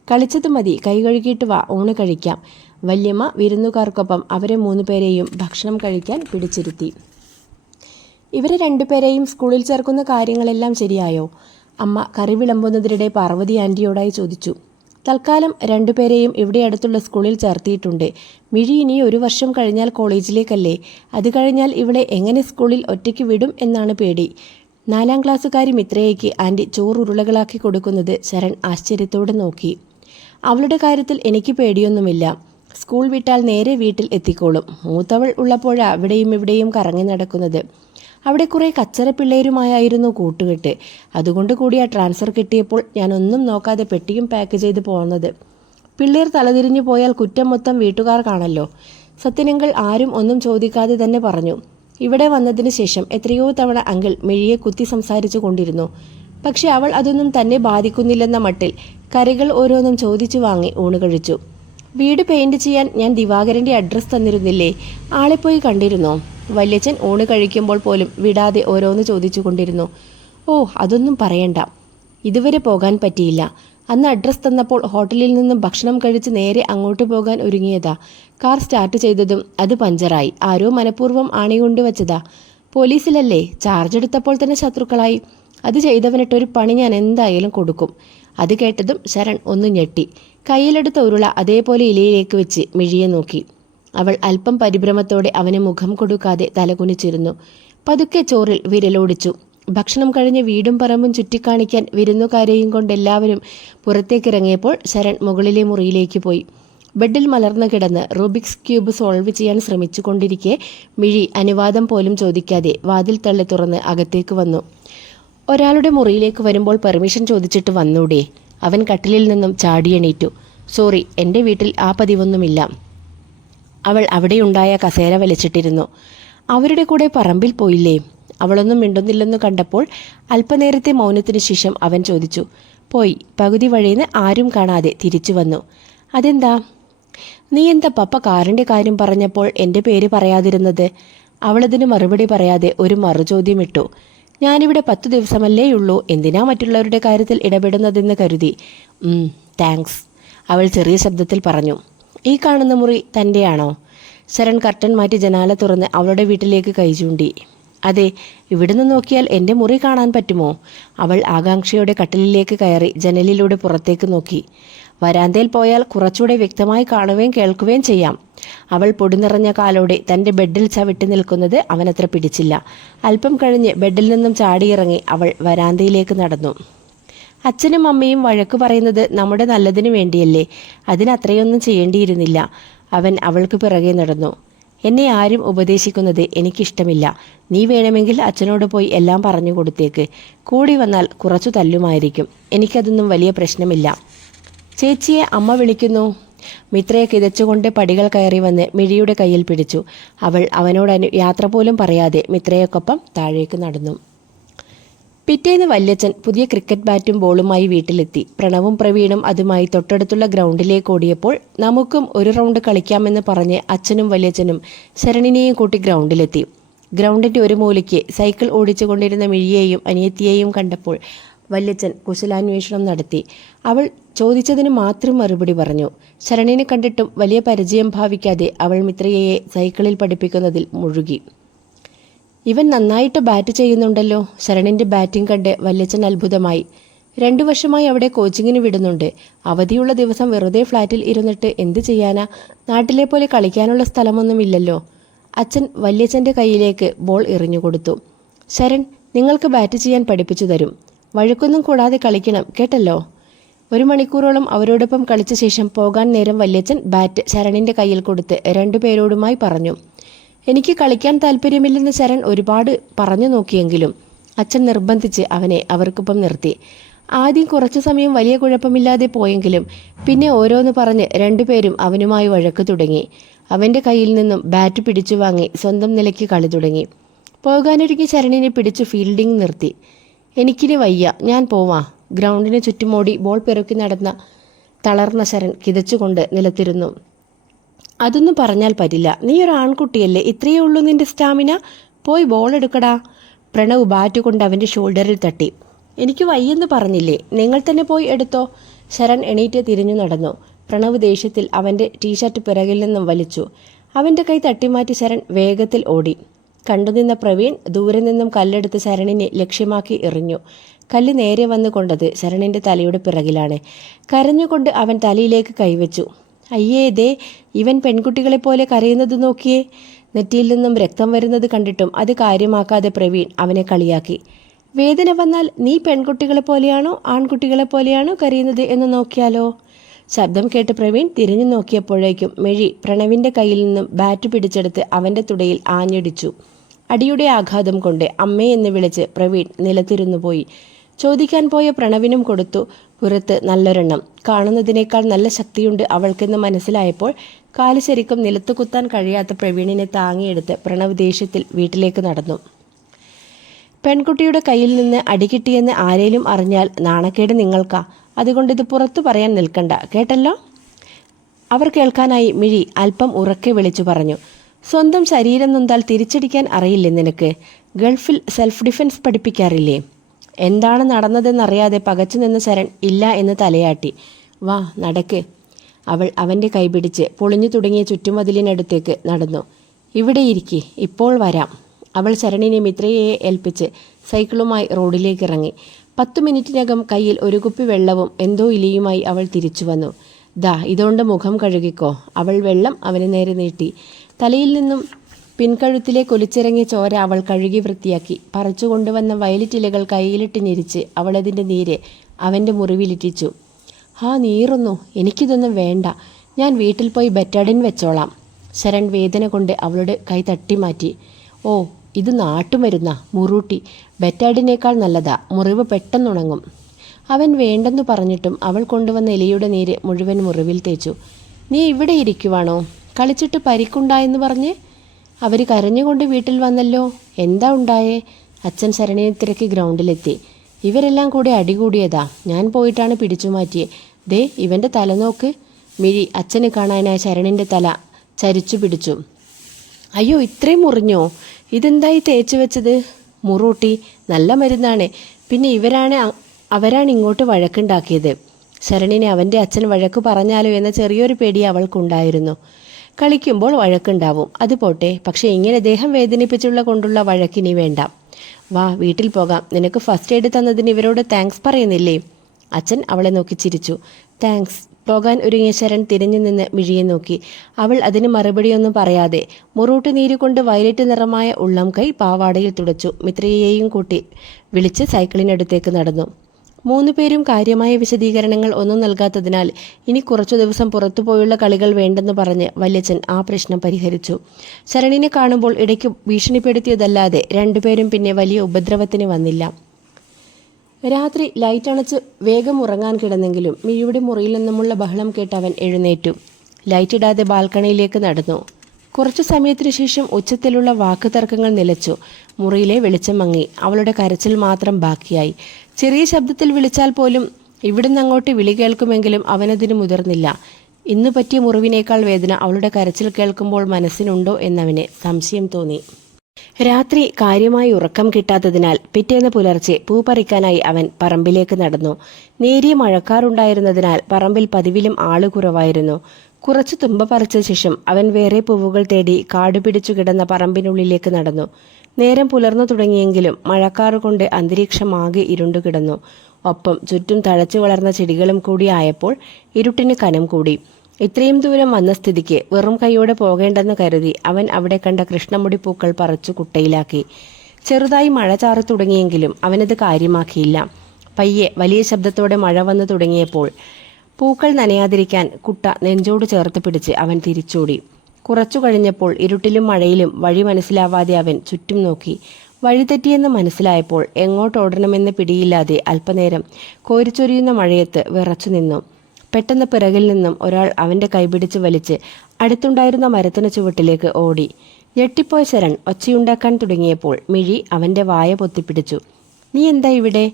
കളിച്ചത് മതി, കൈ കഴുകിയിട്ട് വാ, ഊണ് കഴിക്കാം. വല്യമ്മ വിരുന്നുകാർക്കൊപ്പം അവരെ 3 പേരെയും ഭക്ഷണം കഴിക്കാൻ പിടിച്ചിരുത്തി. ഇവരെ 2 പേരെയും സ്കൂളിൽ ചേർക്കുന്ന കാര്യങ്ങളെല്ലാം ശരിയായോ? അമ്മ കറി വിളമ്പുന്നതിനിടെ പാർവതി ആൻറ്റിയോടായി ചോദിച്ചു. തൽക്കാലം 2 പേരെയും ഇവിടെ അടുത്തുള്ള സ്കൂളിൽ ചേർത്തിയിട്ടുണ്ട്. മിഴി ഇനി 1 വർഷം കഴിഞ്ഞാൽ കോളേജിലേക്കല്ലേ. അത് കഴിഞ്ഞാൽ ഇവളെ എങ്ങനെ സ്കൂളിൽ ഒറ്റയ്ക്ക് വിടും എന്നാണ് പേടി. 4ാം ക്ലാസ്സുകാരി മിത്രയ്ക്ക് ആൻറ്റി ചോറുരുളകളാക്കി കൊടുക്കുന്നത് ശരൺ ആശ്ചര്യത്തോടെ നോക്കി. അവളുടെ കാര്യത്തിൽ എനിക്ക് പേടിയൊന്നുമില്ല. സ്കൂൾ വിട്ടാൽ നേരെ വീട്ടിൽ എത്തിക്കോളും. മൂത്തവൾ ഉള്ളപ്പോഴാണ് അവിടെയും ഇവിടെയും കറങ്ങി നടക്കുന്നത്. അവിടെ കുറേ കച്ചറ പിള്ളേരുമായിരുന്നു കൂട്ടുകെട്ട്. അതുകൊണ്ട് കൂടി ആ ട്രാൻസ്ഫർ കിട്ടിയപ്പോൾ ഞാൻ ഒന്നും നോക്കാതെ പെട്ടിയും പാക്ക് ചെയ്ത് പോകുന്നത്. പിള്ളേർ തലതിരിഞ്ഞു പോയാൽ കുറ്റം മൊത്തം വീട്ടുകാർ കാണല്ലോ. സത്യനങ്കിൾ ആരും ഒന്നും ചോദിക്കാതെ തന്നെ പറഞ്ഞു. ഇവിടെ വന്നതിന് ശേഷം എത്രയോ തവണ അങ്കിൾ മിഴിയെ കുത്തി സംസാരിച്ചു കൊണ്ടിരുന്നു. പക്ഷെ അവൾ അതൊന്നും തന്നെ ബാധിക്കുന്നില്ലെന്ന മട്ടിൽ കറികൾ ഓരോന്നും ചോദിച്ചു വാങ്ങി ഊണ് കഴിച്ചു. വീട് പെയിന്റ് ചെയ്യാൻ ഞാൻ ദിവാകരൻ്റെ അഡ്രസ്സ് തന്നിരുന്നില്ലേ, ആളെ പോയി കണ്ടിരുന്നോ? വല്യച്ഛൻ ഊണ് കഴിക്കുമ്പോൾ പോലും വിടാതെ ഓരോന്ന് ചോദിച്ചു കൊണ്ടിരുന്നു. അതൊന്നും പറയണ്ട, ഇതുവരെ പോകാൻ പറ്റിയില്ല. അന്ന് അഡ്രസ്സ് തന്നപ്പോൾ ഹോട്ടലിൽ നിന്നും ഭക്ഷണം കഴിച്ച് നേരെ അങ്ങോട്ട് പോകാൻ ഒരുങ്ങിയതാ. കാർ സ്റ്റാർട്ട് ചെയ്തതും അത് പഞ്ചറായി. ആരോ മനഃപൂർവ്വം ആണികൊണ്ട് വെച്ചതാ. പോലീസിലല്ലേ, ചാർജ് എടുത്തപ്പോൾ തന്നെ ശത്രുക്കളായി. അത് ചെയ്തവനിട്ടൊരു പണി ഞാൻ എന്തായാലും കൊടുക്കും. അത് കേട്ടതും ശരൺ ഒന്ന് ഞെട്ടി. കയ്യിലെടുത്ത ഉരുള അതേപോലെ ഇലയിലേക്ക് വെച്ച് മിഴിയെ നോക്കി. അവൾ അല്പം പരിഭ്രമത്തോടെ അവന് മുഖം കൊടുക്കാതെ തലകുനിച്ചിരുന്നു. പതുക്കെ ചോറിൽ വിരലോടിച്ചു. ഭക്ഷണം കഴിഞ്ഞ് വീടും പറമ്പും ചുറ്റിക്കാണിക്കാൻ വിരുന്നുകാരെയും കൊണ്ട് എല്ലാവരും പുറത്തേക്കിറങ്ങിയപ്പോൾ ശരൺ മുകളിലെ മുറിയിലേക്ക് പോയി. ബെഡിൽ മലർന്നു കിടന്ന് റൂബിക്സ് ക്യൂബ് സോൾവ് ചെയ്യാൻ ശ്രമിച്ചു കൊണ്ടിരിക്കെ മിഴി അനുവാദം പോലും ചോദിക്കാതെ വാതിൽ തള്ളി തുറന്ന് അകത്തേക്ക് വന്നു. ഒരാളുടെ മുറിയിലേക്ക് വരുമ്പോൾ പെർമിഷൻ ചോദിച്ചിട്ട് വന്നൂടെ? അവൻ കട്ടിലിൽ നിന്നും ചാടിയെണീറ്റു. സോറി, എൻ്റെ വീട്ടിൽ ആ പതിവൊന്നുമില്ല. അവൾ അവിടെയുണ്ടായ കസേര വലിച്ചിട്ടിരുന്നു. അവരുടെ കൂടെ പറമ്പിൽ പോയില്ലേ? അവളൊന്നും മിണ്ടുന്നില്ലെന്നു കണ്ടപ്പോൾ അല്പനേരത്തെ മൗനത്തിനു ശേഷം അവൻ ചോദിച്ചു. പോയി. പകുതി വഴിന്ന് ആരും കാണാതെ തിരിച്ചു വന്നു. അതെന്താ? നീ എന്താ പപ്പ കാറിൻ്റെ കാര്യം പറഞ്ഞപ്പോൾ എൻ്റെ പേര് പറയാതിരുന്നത്? അവളതിന് മറുപടി പറയാതെ ഒരു മറുചോദ്യം ഇട്ടു. ഞാനിവിടെ 10 ദിവസമല്ലേയുള്ളൂ, എന്തിനാ മറ്റുള്ളവരുടെ കാര്യത്തിൽ ഇടപെടുന്നതെന്ന് കരുതി. താങ്ക്സ്, അവൾ ചെറിയ ശബ്ദത്തിൽ പറഞ്ഞു. ഈ കാണുന്ന മുറി തൻ്റെയാണോ? ശരൺ കർട്ടൻ മാറ്റി ജനാല തുറന്ന് അവളുടെ വീട്ടിലേക്ക് കൈ ചൂണ്ടി. അതെ, ഇവിടുന്ന് നോക്കിയാൽ എൻ്റെ മുറി കാണാൻ പറ്റുമോ? അവൾ ആകാംക്ഷയോടെ കട്ടിലിലേക്ക് കയറി ജനലിലൂടെ പുറത്തേക്ക് നോക്കി. വരാന്തയിൽ പോയാൽ കുറച്ചുകൂടെ വ്യക്തമായി കാണുകയും കേൾക്കുകയും ചെയ്യാം. അവൾ പൊടി നിറഞ്ഞ കാലോടെ തൻ്റെ ബെഡിൽ ചവിട്ടി നിൽക്കുന്നത് അവനത്ര പിടിച്ചില്ല. അല്പം കഴിഞ്ഞ് ബെഡിൽ നിന്നും ചാടിയിറങ്ങി അവൾ വരാന്തയിലേക്ക് നടന്നു. അച്ഛനും അമ്മയും വഴക്ക് പറയുന്നത് നമ്മുടെ നല്ലതിനു വേണ്ടിയല്ലേ? അതിനത്രയൊന്നും ചെയ്യേണ്ടിയിരുന്നില്ല. അവൻ അവൾക്ക് പിറകെ നടന്നു. എന്നെ ആരും ഉപദേശിക്കുന്നത് എനിക്കിഷ്ടമില്ല. നീ വേണമെങ്കിൽ അച്ഛനോട് പോയി എല്ലാം പറഞ്ഞു കൊടുത്തേക്ക്. കൂടി വന്നാൽ കുറച്ചു തല്ലുമായിരിക്കും. എനിക്കതൊന്നും വലിയ പ്രശ്നമില്ല. ചേച്ചിയെ അമ്മ വിളിക്കുന്നു. മിത്രയെ കിതച്ചുകൊണ്ട് പടികൾ കയറി വന്ന് മിഴിയുടെ കയ്യിൽ പിടിച്ചു. അവൾ അവനോട് യാത്ര പോലും പറയാതെ മിത്രയ്ക്കൊപ്പം താഴേക്ക് നടന്നു. പിറ്റേന്ന് വല്യച്ഛൻ പുതിയ ക്രിക്കറ്റ് ബാറ്റും ബോളുമായി വീട്ടിലെത്തി. പ്രണവും പ്രവീണും അതുമായി തൊട്ടടുത്തുള്ള ഗ്രൗണ്ടിലേക്ക് ഓടിയപ്പോൾ നമുക്കും ഒരു റൗണ്ട് കളിക്കാമെന്ന് പറഞ്ഞ് അച്ഛനും വല്യച്ഛനും ശരണിനെയും കൂട്ടി ഗ്രൗണ്ടിലെത്തി. ഗ്രൗണ്ടിൻ്റെ ഒരു മൂലയ്ക്ക് സൈക്കിൾ ഓടിച്ചു കൊണ്ടിരുന്ന മിഴിയെയും അനിയത്തിയെയും കണ്ടപ്പോൾ വല്യച്ഛൻ കുശലാന്വേഷണം നടത്തി. അവൾ ചോദിച്ചതിന് മാത്രം മറുപടി പറഞ്ഞു. ശരണിനെ കണ്ടിട്ടും വലിയ പരിചയം ഭാവിക്കാതെ അവൾ മിത്രയെ സൈക്കിളിൽ പഠിപ്പിക്കുന്നതിൽ മുഴുകി. ഇവൻ നന്നായിട്ട് ബാറ്റ് ചെയ്യുന്നുണ്ടല്ലോ. ശരണിൻ്റെ ബാറ്റിംഗ് കണ്ട് വല്യച്ഛൻ അത്ഭുതമായി. 2 വർഷമായി അവിടെ കോച്ചിങ്ങിന് വിടുന്നുണ്ട്. അവധിയുള്ള ദിവസം വെറുതെ ഫ്ലാറ്റിൽ ഇരുന്നിട്ട് എന്ത് ചെയ്യാനാ? നാട്ടിലെ പോലെ കളിക്കാനുള്ള സ്ഥലമൊന്നുമില്ലല്ലോ. അച്ഛൻ വല്യച്ഛൻ്റെ കയ്യിലേക്ക് ബോൾ എറിഞ്ഞു കൊടുത്തു. ശരൺ, നിങ്ങൾക്ക് ബാറ്റ് ചെയ്യാൻ പഠിപ്പിച്ചു തരും. വഴക്കൊന്നും കൂടാതെ കളിക്കണം കേട്ടല്ലോ. 1 മണിക്കൂറോളം അവരോടൊപ്പം കളിച്ച ശേഷം പോകാൻ നേരം വല്യച്ഛൻ ബാറ്റ് ശരണിൻ്റെ കയ്യിൽ കൊടുത്ത് 2 പേരോടുമായി പറഞ്ഞു. എനിക്ക് കളിക്കാൻ താല്പര്യമില്ലെന്ന് ശരൺ ഒരുപാട് പറഞ്ഞു നോക്കിയെങ്കിലും അച്ഛൻ നിർബന്ധിച്ച് അവനെ അവർക്കൊപ്പം നിർത്തി. ആദ്യം കുറച്ചു സമയം വലിയ കുഴപ്പമില്ലാതെ പോയെങ്കിലും പിന്നെ ഓരോന്ന് പറഞ്ഞ് 2 പേരും അവനുമായി വഴക്ക് തുടങ്ങി. അവൻ്റെ കയ്യിൽ നിന്നും ബാറ്റ് പിടിച്ചു വാങ്ങി സ്വന്തം നിലയ്ക്ക് കളി തുടങ്ങി. പോകാനൊരുങ്ങി ശരണിനെ പിടിച്ചു ഫീൽഡിംഗ് നിർത്തി. എനിക്കിനി വയ്യ, ഞാൻ പോവാ. ഗ്രൗണ്ടിന് ചുറ്റുമോടി ബോൾ പെറുക്കി നടന്ന തളർന്ന ശരൺ കിതച്ചുകൊണ്ട് നിലത്തിരുന്നു. അതൊന്നും പറഞ്ഞാൽ പറ്റില്ല. നീ ഒരു ആൺകുട്ടിയല്ലേ, ഇത്രയേ ഉള്ളൂ നിന്റെ സ്റ്റാമിന. പോയി ബോൾ എടുക്കടാ. പ്രണവ് ബാറ്റ് കൊണ്ട് അവൻ്റെ ഷോൾഡറിൽ തട്ടി. എനിക്ക് വയ്യെന്ന് പറഞ്ഞില്ലേ, നിങ്ങൾ തന്നെ പോയി എടുത്തോ. ശരൺ എണീറ്റ് തിരിഞ്ഞു നടന്നു. പ്രണവ് ദേഷ്യത്തിൽ അവൻ്റെ ടീഷർട്ട് പിറകിൽ നിന്നും വലിച്ചു. അവൻ്റെ കൈ തട്ടിമാറ്റി ശരൺ വേഗത്തിൽ ഓടി. കണ്ടുനിന്ന പ്രവീൺ ദൂരെ നിന്നും കല്ലെടുത്ത് ശരണിനെ ലക്ഷ്യമാക്കി എറിഞ്ഞു. കല്ല് നേരെ വന്നു കൊണ്ടത് ശരണിൻ്റെ തലയുടെ പിറകിലാണ്. കരഞ്ഞുകൊണ്ട് അവൻ തലയിലേക്ക് കൈവച്ചു. അയ്യേ, ദേ ഇവൻ പെൺകുട്ടികളെ പോലെ കരയുന്നത് നോക്കിയേ. നെറ്റിയിൽ നിന്നും രക്തം വരുന്നത് കണ്ടിട്ടും അത് കാര്യമാക്കാതെ പ്രവീൺ അവനെ കളിയാക്കി. വേദന വന്നാൽ നീ പെൺകുട്ടികളെ പോലെയാണോ ആൺകുട്ടികളെ പോലെയാണോ കരയുന്നത് എന്ന് നോക്കിയാലോ? ശബ്ദം കേട്ട് പ്രവീൺ തിരിഞ്ഞു നോക്കിയപ്പോഴേക്കും മിഴി പ്രണവിൻ്റെ കയ്യിൽ നിന്നും ബാറ്റ് പിടിച്ചെടുത്ത് അവൻ്റെ തുടയിൽ ആഞ്ഞടിച്ചു. അടിയുടെ ആഘാതം കൊണ്ട് അമ്മേ എന്ന് വിളിച്ച് പ്രവീൺ നിലത്തിരുന്നു പോയി. ചോദിക്കാൻ പോയ പ്രണവിനും കൊടുത്തു പുറത്ത് നല്ലൊരെണ്ണം. കാണുന്നതിനേക്കാൾ നല്ല ശക്തിയുണ്ട് അവൾക്കെന്ന് മനസ്സിലായപ്പോൾ കാല് ശരിക്കും നിലത്ത് കുത്താൻ കഴിയാത്ത പ്രവീണിനെ താങ്ങിയെടുത്ത് പ്രണവ് ദേഷ്യത്തിൽ വീട്ടിലേക്ക് നടന്നു. പെൺകുട്ടിയുടെ കയ്യിൽ നിന്ന് അടി കിട്ടിയെന്ന് ആരേലും അറിഞ്ഞാൽ നാണക്കേട് നിങ്ങൾക്കാ. അതുകൊണ്ട് ഇത് പുറത്തു പറയാൻ നിൽക്കണ്ട, കേട്ടല്ലോ. അവർ കേൾക്കാനായി മിഴി അല്പം ഉറക്കെ വിളിച്ചു പറഞ്ഞു. സ്വന്തം ശരീരം നൊന്താൽ തിരിച്ചടിക്കാൻ അറിയില്ലേ നിനക്ക്? ഗൾഫിൽ സെൽഫ് ഡിഫെൻസ് പഠിപ്പിക്കാറില്ലേ? എന്താണ് നടന്നതെന്നറിയാതെ പകച്ചു നിന്ന ശരൺ ഇല്ല എന്ന് തലയാട്ടി. വാ നടക്ക്. അവൾ അവൻ്റെ കൈപിടിച്ച് പൊളിഞ്ഞു തുടങ്ങിയ ചുറ്റുമതിലിനടുത്തേക്ക് നടന്നു. ഇവിടെ ഇരിക്കെ, ഇപ്പോൾ വരാം. അവൾ ശരണിനെ മിത്രയെ ഏൽപ്പിച്ച് സൈക്കിളുമായി റോഡിലേക്ക് ഇറങ്ങി. 10 മിനിറ്റിനകം കയ്യിൽ ഒരു കുപ്പി വെള്ളവും എന്തോ ഇലിയുമായി അവൾ തിരിച്ചു വന്നു. ദാ ഇതുകൊണ്ട് മുഖം കഴുകിക്കോ. അവൾ വെള്ളം അവന് നേരെ നീട്ടി. തലയിൽ നിന്നും പിൻകഴുത്തിലെ കൊലിച്ചിറങ്ങിയ ചോര അവൾ കഴുകി വൃത്തിയാക്കി. പറിച്ചു കൊണ്ടുവന്ന വയലറ്റ് ഇലകൾ കയ്യിലിട്ട് ഞെരിച്ച് അവളതിൻ്റെ നീര് അവൻ്റെ മുറിവിലിറ്റിച്ചു. നീറുന്നു, എനിക്കിതൊന്നും വേണ്ട, ഞാൻ വീട്ടിൽ പോയി ബെറ്റാഡിൻ വെച്ചോളാം. ശരൺ വേദന കൊണ്ട് അവളുടെ കൈ തട്ടി മാറ്റി. ഇത് നാട്ടുമരുന്ന മുറൂട്ടി, ബെറ്റാഡിനേക്കാൾ നല്ലതാ, മുറിവ് പെട്ടെന്നുണങ്ങും. അവൻ വേണ്ടെന്നു പറഞ്ഞിട്ടും അവൾ കൊണ്ടുവന്ന ഇലയുടെ നീര് മുഴുവൻ മുറിവിൽ തേച്ചു. നീ ഇവിടെ ഇരിക്കുവാണോ? കളിച്ചിട്ട് പരിക്കുണ്ടായെന്ന് പറഞ്ഞ് അവർ കരഞ്ഞുകൊണ്ട് വീട്ടിൽ വന്നല്ലോ, എന്താ ഉണ്ടായേ? അച്ഛൻ ശരണിനെ തിരക്കി ഗ്രൗണ്ടിലെത്തി. ഇവരെല്ലാം കൂടി അടികൂടിയതാ, ഞാൻ പോയിട്ടാണ് പിടിച്ചു മാറ്റിയേ. ദേ ഇവൻ്റെ തല നോക്ക്. മിഴി അച്ഛന് കാണാനായി ശരണിൻ്റെ തല ചരിച്ചു പിടിച്ചു. അയ്യോ, ഇത്രയും മുറിഞ്ഞോ? ഇതെന്തായി തേച്ചു വെച്ചത്? മുറൂട്ടി, നല്ല മരുന്നാണ്. പിന്നെ അവരാണ് ഇങ്ങോട്ട് വഴക്കുണ്ടാക്കിയത്. ശരണിനെ അവൻ്റെ അച്ഛൻ വഴക്ക് പറഞ്ഞാലോ എന്ന ചെറിയൊരു പേടി അവൾക്കുണ്ടായിരുന്നു. കളിക്കുമ്പോൾ വഴക്കുണ്ടാവും, അത് പോട്ടെ, പക്ഷെ ഇങ്ങനെ ദേഹം വേദനിപ്പിച്ചുള്ള കൊണ്ടുള്ള വഴക്കിനി വേണ്ട. വാ വീട്ടിൽ പോകാം, നിനക്ക് ഫസ്റ്റ് എയ്ഡ് തന്നതിന് ഇവരോട് താങ്ക്സ് പറയുന്നില്ലേ? അച്ഛൻ അവളെ നോക്കി ചിരിച്ചു. താങ്ക്സ്. പോകാൻ ഒരുങ്ങിയ ശരൺ തിരിഞ്ഞു നിന്ന് മിഴിയെ നോക്കി. അവൾ അതിന് മറുപടിയൊന്നും പറയാതെ മുറൂട്ട് നീരുകൊണ്ട് വയലറ്റ് നിറമായ ഉള്ളം കൈ പാവാടയിൽ തുടച്ചു. മിത്രയെയും കൂട്ടി വിളിച്ച് സൈക്കിളിനടുത്തേക്ക് നടന്നു. 3 പേരും കാര്യമായ വിശദീകരണങ്ങൾ ഒന്നും നൽകാത്തതിനാൽ ഇനി കുറച്ചു ദിവസം പുറത്തുപോയുള്ള കളികൾ വേണ്ടെന്ന് പറഞ്ഞ് വല്യച്ഛൻ ആ പ്രശ്നം പരിഹരിച്ചു. ശരണിനെ കാണുമ്പോൾ ഇടയ്ക്ക് ഭീഷണിപ്പെടുത്തിയതല്ലാതെ 2 പേരും പിന്നെ വലിയ ഉപദ്രവത്തിന് വന്നില്ല. രാത്രി ലൈറ്റ് അണച്ച് വേഗം ഉറങ്ങാൻ കിടന്നെങ്കിലും മിഴിയുടെ മുറിയിൽ നിന്നുമുള്ള ബഹളം കേട്ട് അവൻ എഴുന്നേറ്റു. ലൈറ്റ് ഇടാതെ ബാൽക്കണിയിലേക്ക് നടന്നു. കുറച്ചു സമയത്തിനു ശേഷം ഉച്ചത്തിലുള്ള വാക്കുതർക്കങ്ങൾ നിലച്ചു. മുറിയിലെ വെളിച്ചം മങ്ങി. അവളുടെ കരച്ചിൽ മാത്രം ബാക്കിയായി. ചെറിയ ശബ്ദത്തിൽ വിളിച്ചാൽ പോലും ഇവിടുന്ന് അങ്ങോട്ട് വിളി കേൾക്കുമെങ്കിലും അവനതിന് മുതിർന്നില്ല. ഇന്നു പറ്റിയ മുറിവിനേക്കാൾ വേദന അവളുടെ കരച്ചിൽ കേൾക്കുമ്പോൾ മനസ്സിനുണ്ടോ എന്നവന് സംശയം തോന്നി. രാത്രി കാര്യമായി ഉറക്കം കിട്ടാത്തതിനാൽ പിറ്റേന്ന് പുലർച്ചെ പൂ പറിക്കാനായി അവൻ പറമ്പിലേക്ക് നടന്നു. നേരിയ മഴക്കാറുണ്ടായിരുന്നതിനാൽ പറമ്പിൽ പതിവിലും ആള് കുറവായിരുന്നു. കുറച്ച് തുമ്പ പറിച്ച ശേഷം അവൻ വേറെ പൂവുകൾ തേടി കാടുപിടിച്ചു കിടന്ന പറമ്പിനുള്ളിലേക്ക് നടന്നു. നേരം പുലർന്നു തുടങ്ങിയെങ്കിലും മഴക്കാറുകൊണ്ട് അന്തരീക്ഷമാകെ ഇരുണ്ടുകിടന്നു. ഒപ്പം ചുറ്റും തഴച്ചു വളർന്ന ചെടികളും കൂടി ആയപ്പോൾ ഇരുട്ടിന് കനം കൂടി. ഇത്രയും ദൂരം വന്ന സ്ഥിതിക്ക് വെറും കൈയോടെ പോകേണ്ടെന്ന് കരുതി അവൻ അവിടെ കണ്ട കൃഷ്ണമുടി പൂക്കൾ പറിച്ചു കുട്ടയിലാക്കി. ചെറുതായി മഴ ചാറി തുടങ്ങിയെങ്കിലും അവനത് കാര്യമാക്കിയില്ല. പയ്യെ വലിയ ശബ്ദത്തോടെ മഴ വന്നു തുടങ്ങിയപ്പോൾ പൂക്കൾ നനയാതിരിക്കാൻ കുട്ട നെഞ്ചോട് ചേർത്ത് പിടിച്ച് അവൻ തിരിച്ചോടി. കുറച്ചു കഴിഞ്ഞപ്പോൾ ഇരുട്ടിലും മഴയിലും വഴി മനസ്സിലാവാതെ അവൻ ചുറ്റും നോക്കി. വഴിതെറ്റിയെന്ന് മനസ്സിലായപ്പോൾ എങ്ങോട്ടോടണമെന്ന് പിടിയില്ലാതെ അല്പനേരം കോരിച്ചൊരിയുന്ന മഴയത്ത് വിറച്ചു നിന്നു. പെട്ടെന്ന് പിറകിൽ നിന്നും ഒരാൾ അവൻ്റെ കൈപിടിച്ച് വലിച്ച് അടുത്തുണ്ടായിരുന്ന മരത്തിന് ചുവട്ടിലേക്ക് ഓടി. ഞെട്ടിപ്പോയ ശരൺ ഒച്ചയുണ്ടാക്കാൻ തുടങ്ങിയപ്പോൾ മിഴി അവൻ്റെ വായ പൊത്തിപ്പിടിച്ചു. നീ എന്താ ഇവിടെ?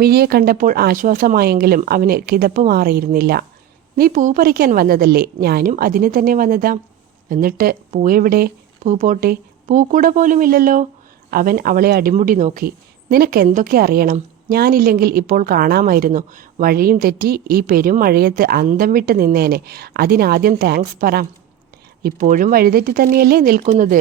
മിഴിയെ കണ്ടപ്പോൾ ആശ്വാസമായെങ്കിലും അവന് കിതപ്പ് മാറിയിരുന്നില്ല. നീ പൂ പറിക്കാൻ വന്നതല്ലേ? ഞാനും അതിന് തന്നെ വന്നതാ. എന്നിട്ട് പൂ എവിടെ? പൂ പോട്ടെ, പൂക്കൂട പോലും ഇല്ലല്ലോ. അവൻ അവളെ അടിമുടി നോക്കി. നിനക്കെന്തൊക്കെ അറിയണം? ഞാനില്ലെങ്കിൽ ഇപ്പോൾ കാണാമായിരുന്നു. വഴിയും തെറ്റി ഈ പെരും മഴയത്ത് അന്തം വിട്ട് നിന്നേനെ. അതിനാദ്യം താങ്ക്സ് പറ. ഇപ്പോഴും വഴിതെറ്റി തന്നെയല്ലേ നിൽക്കുന്നത്?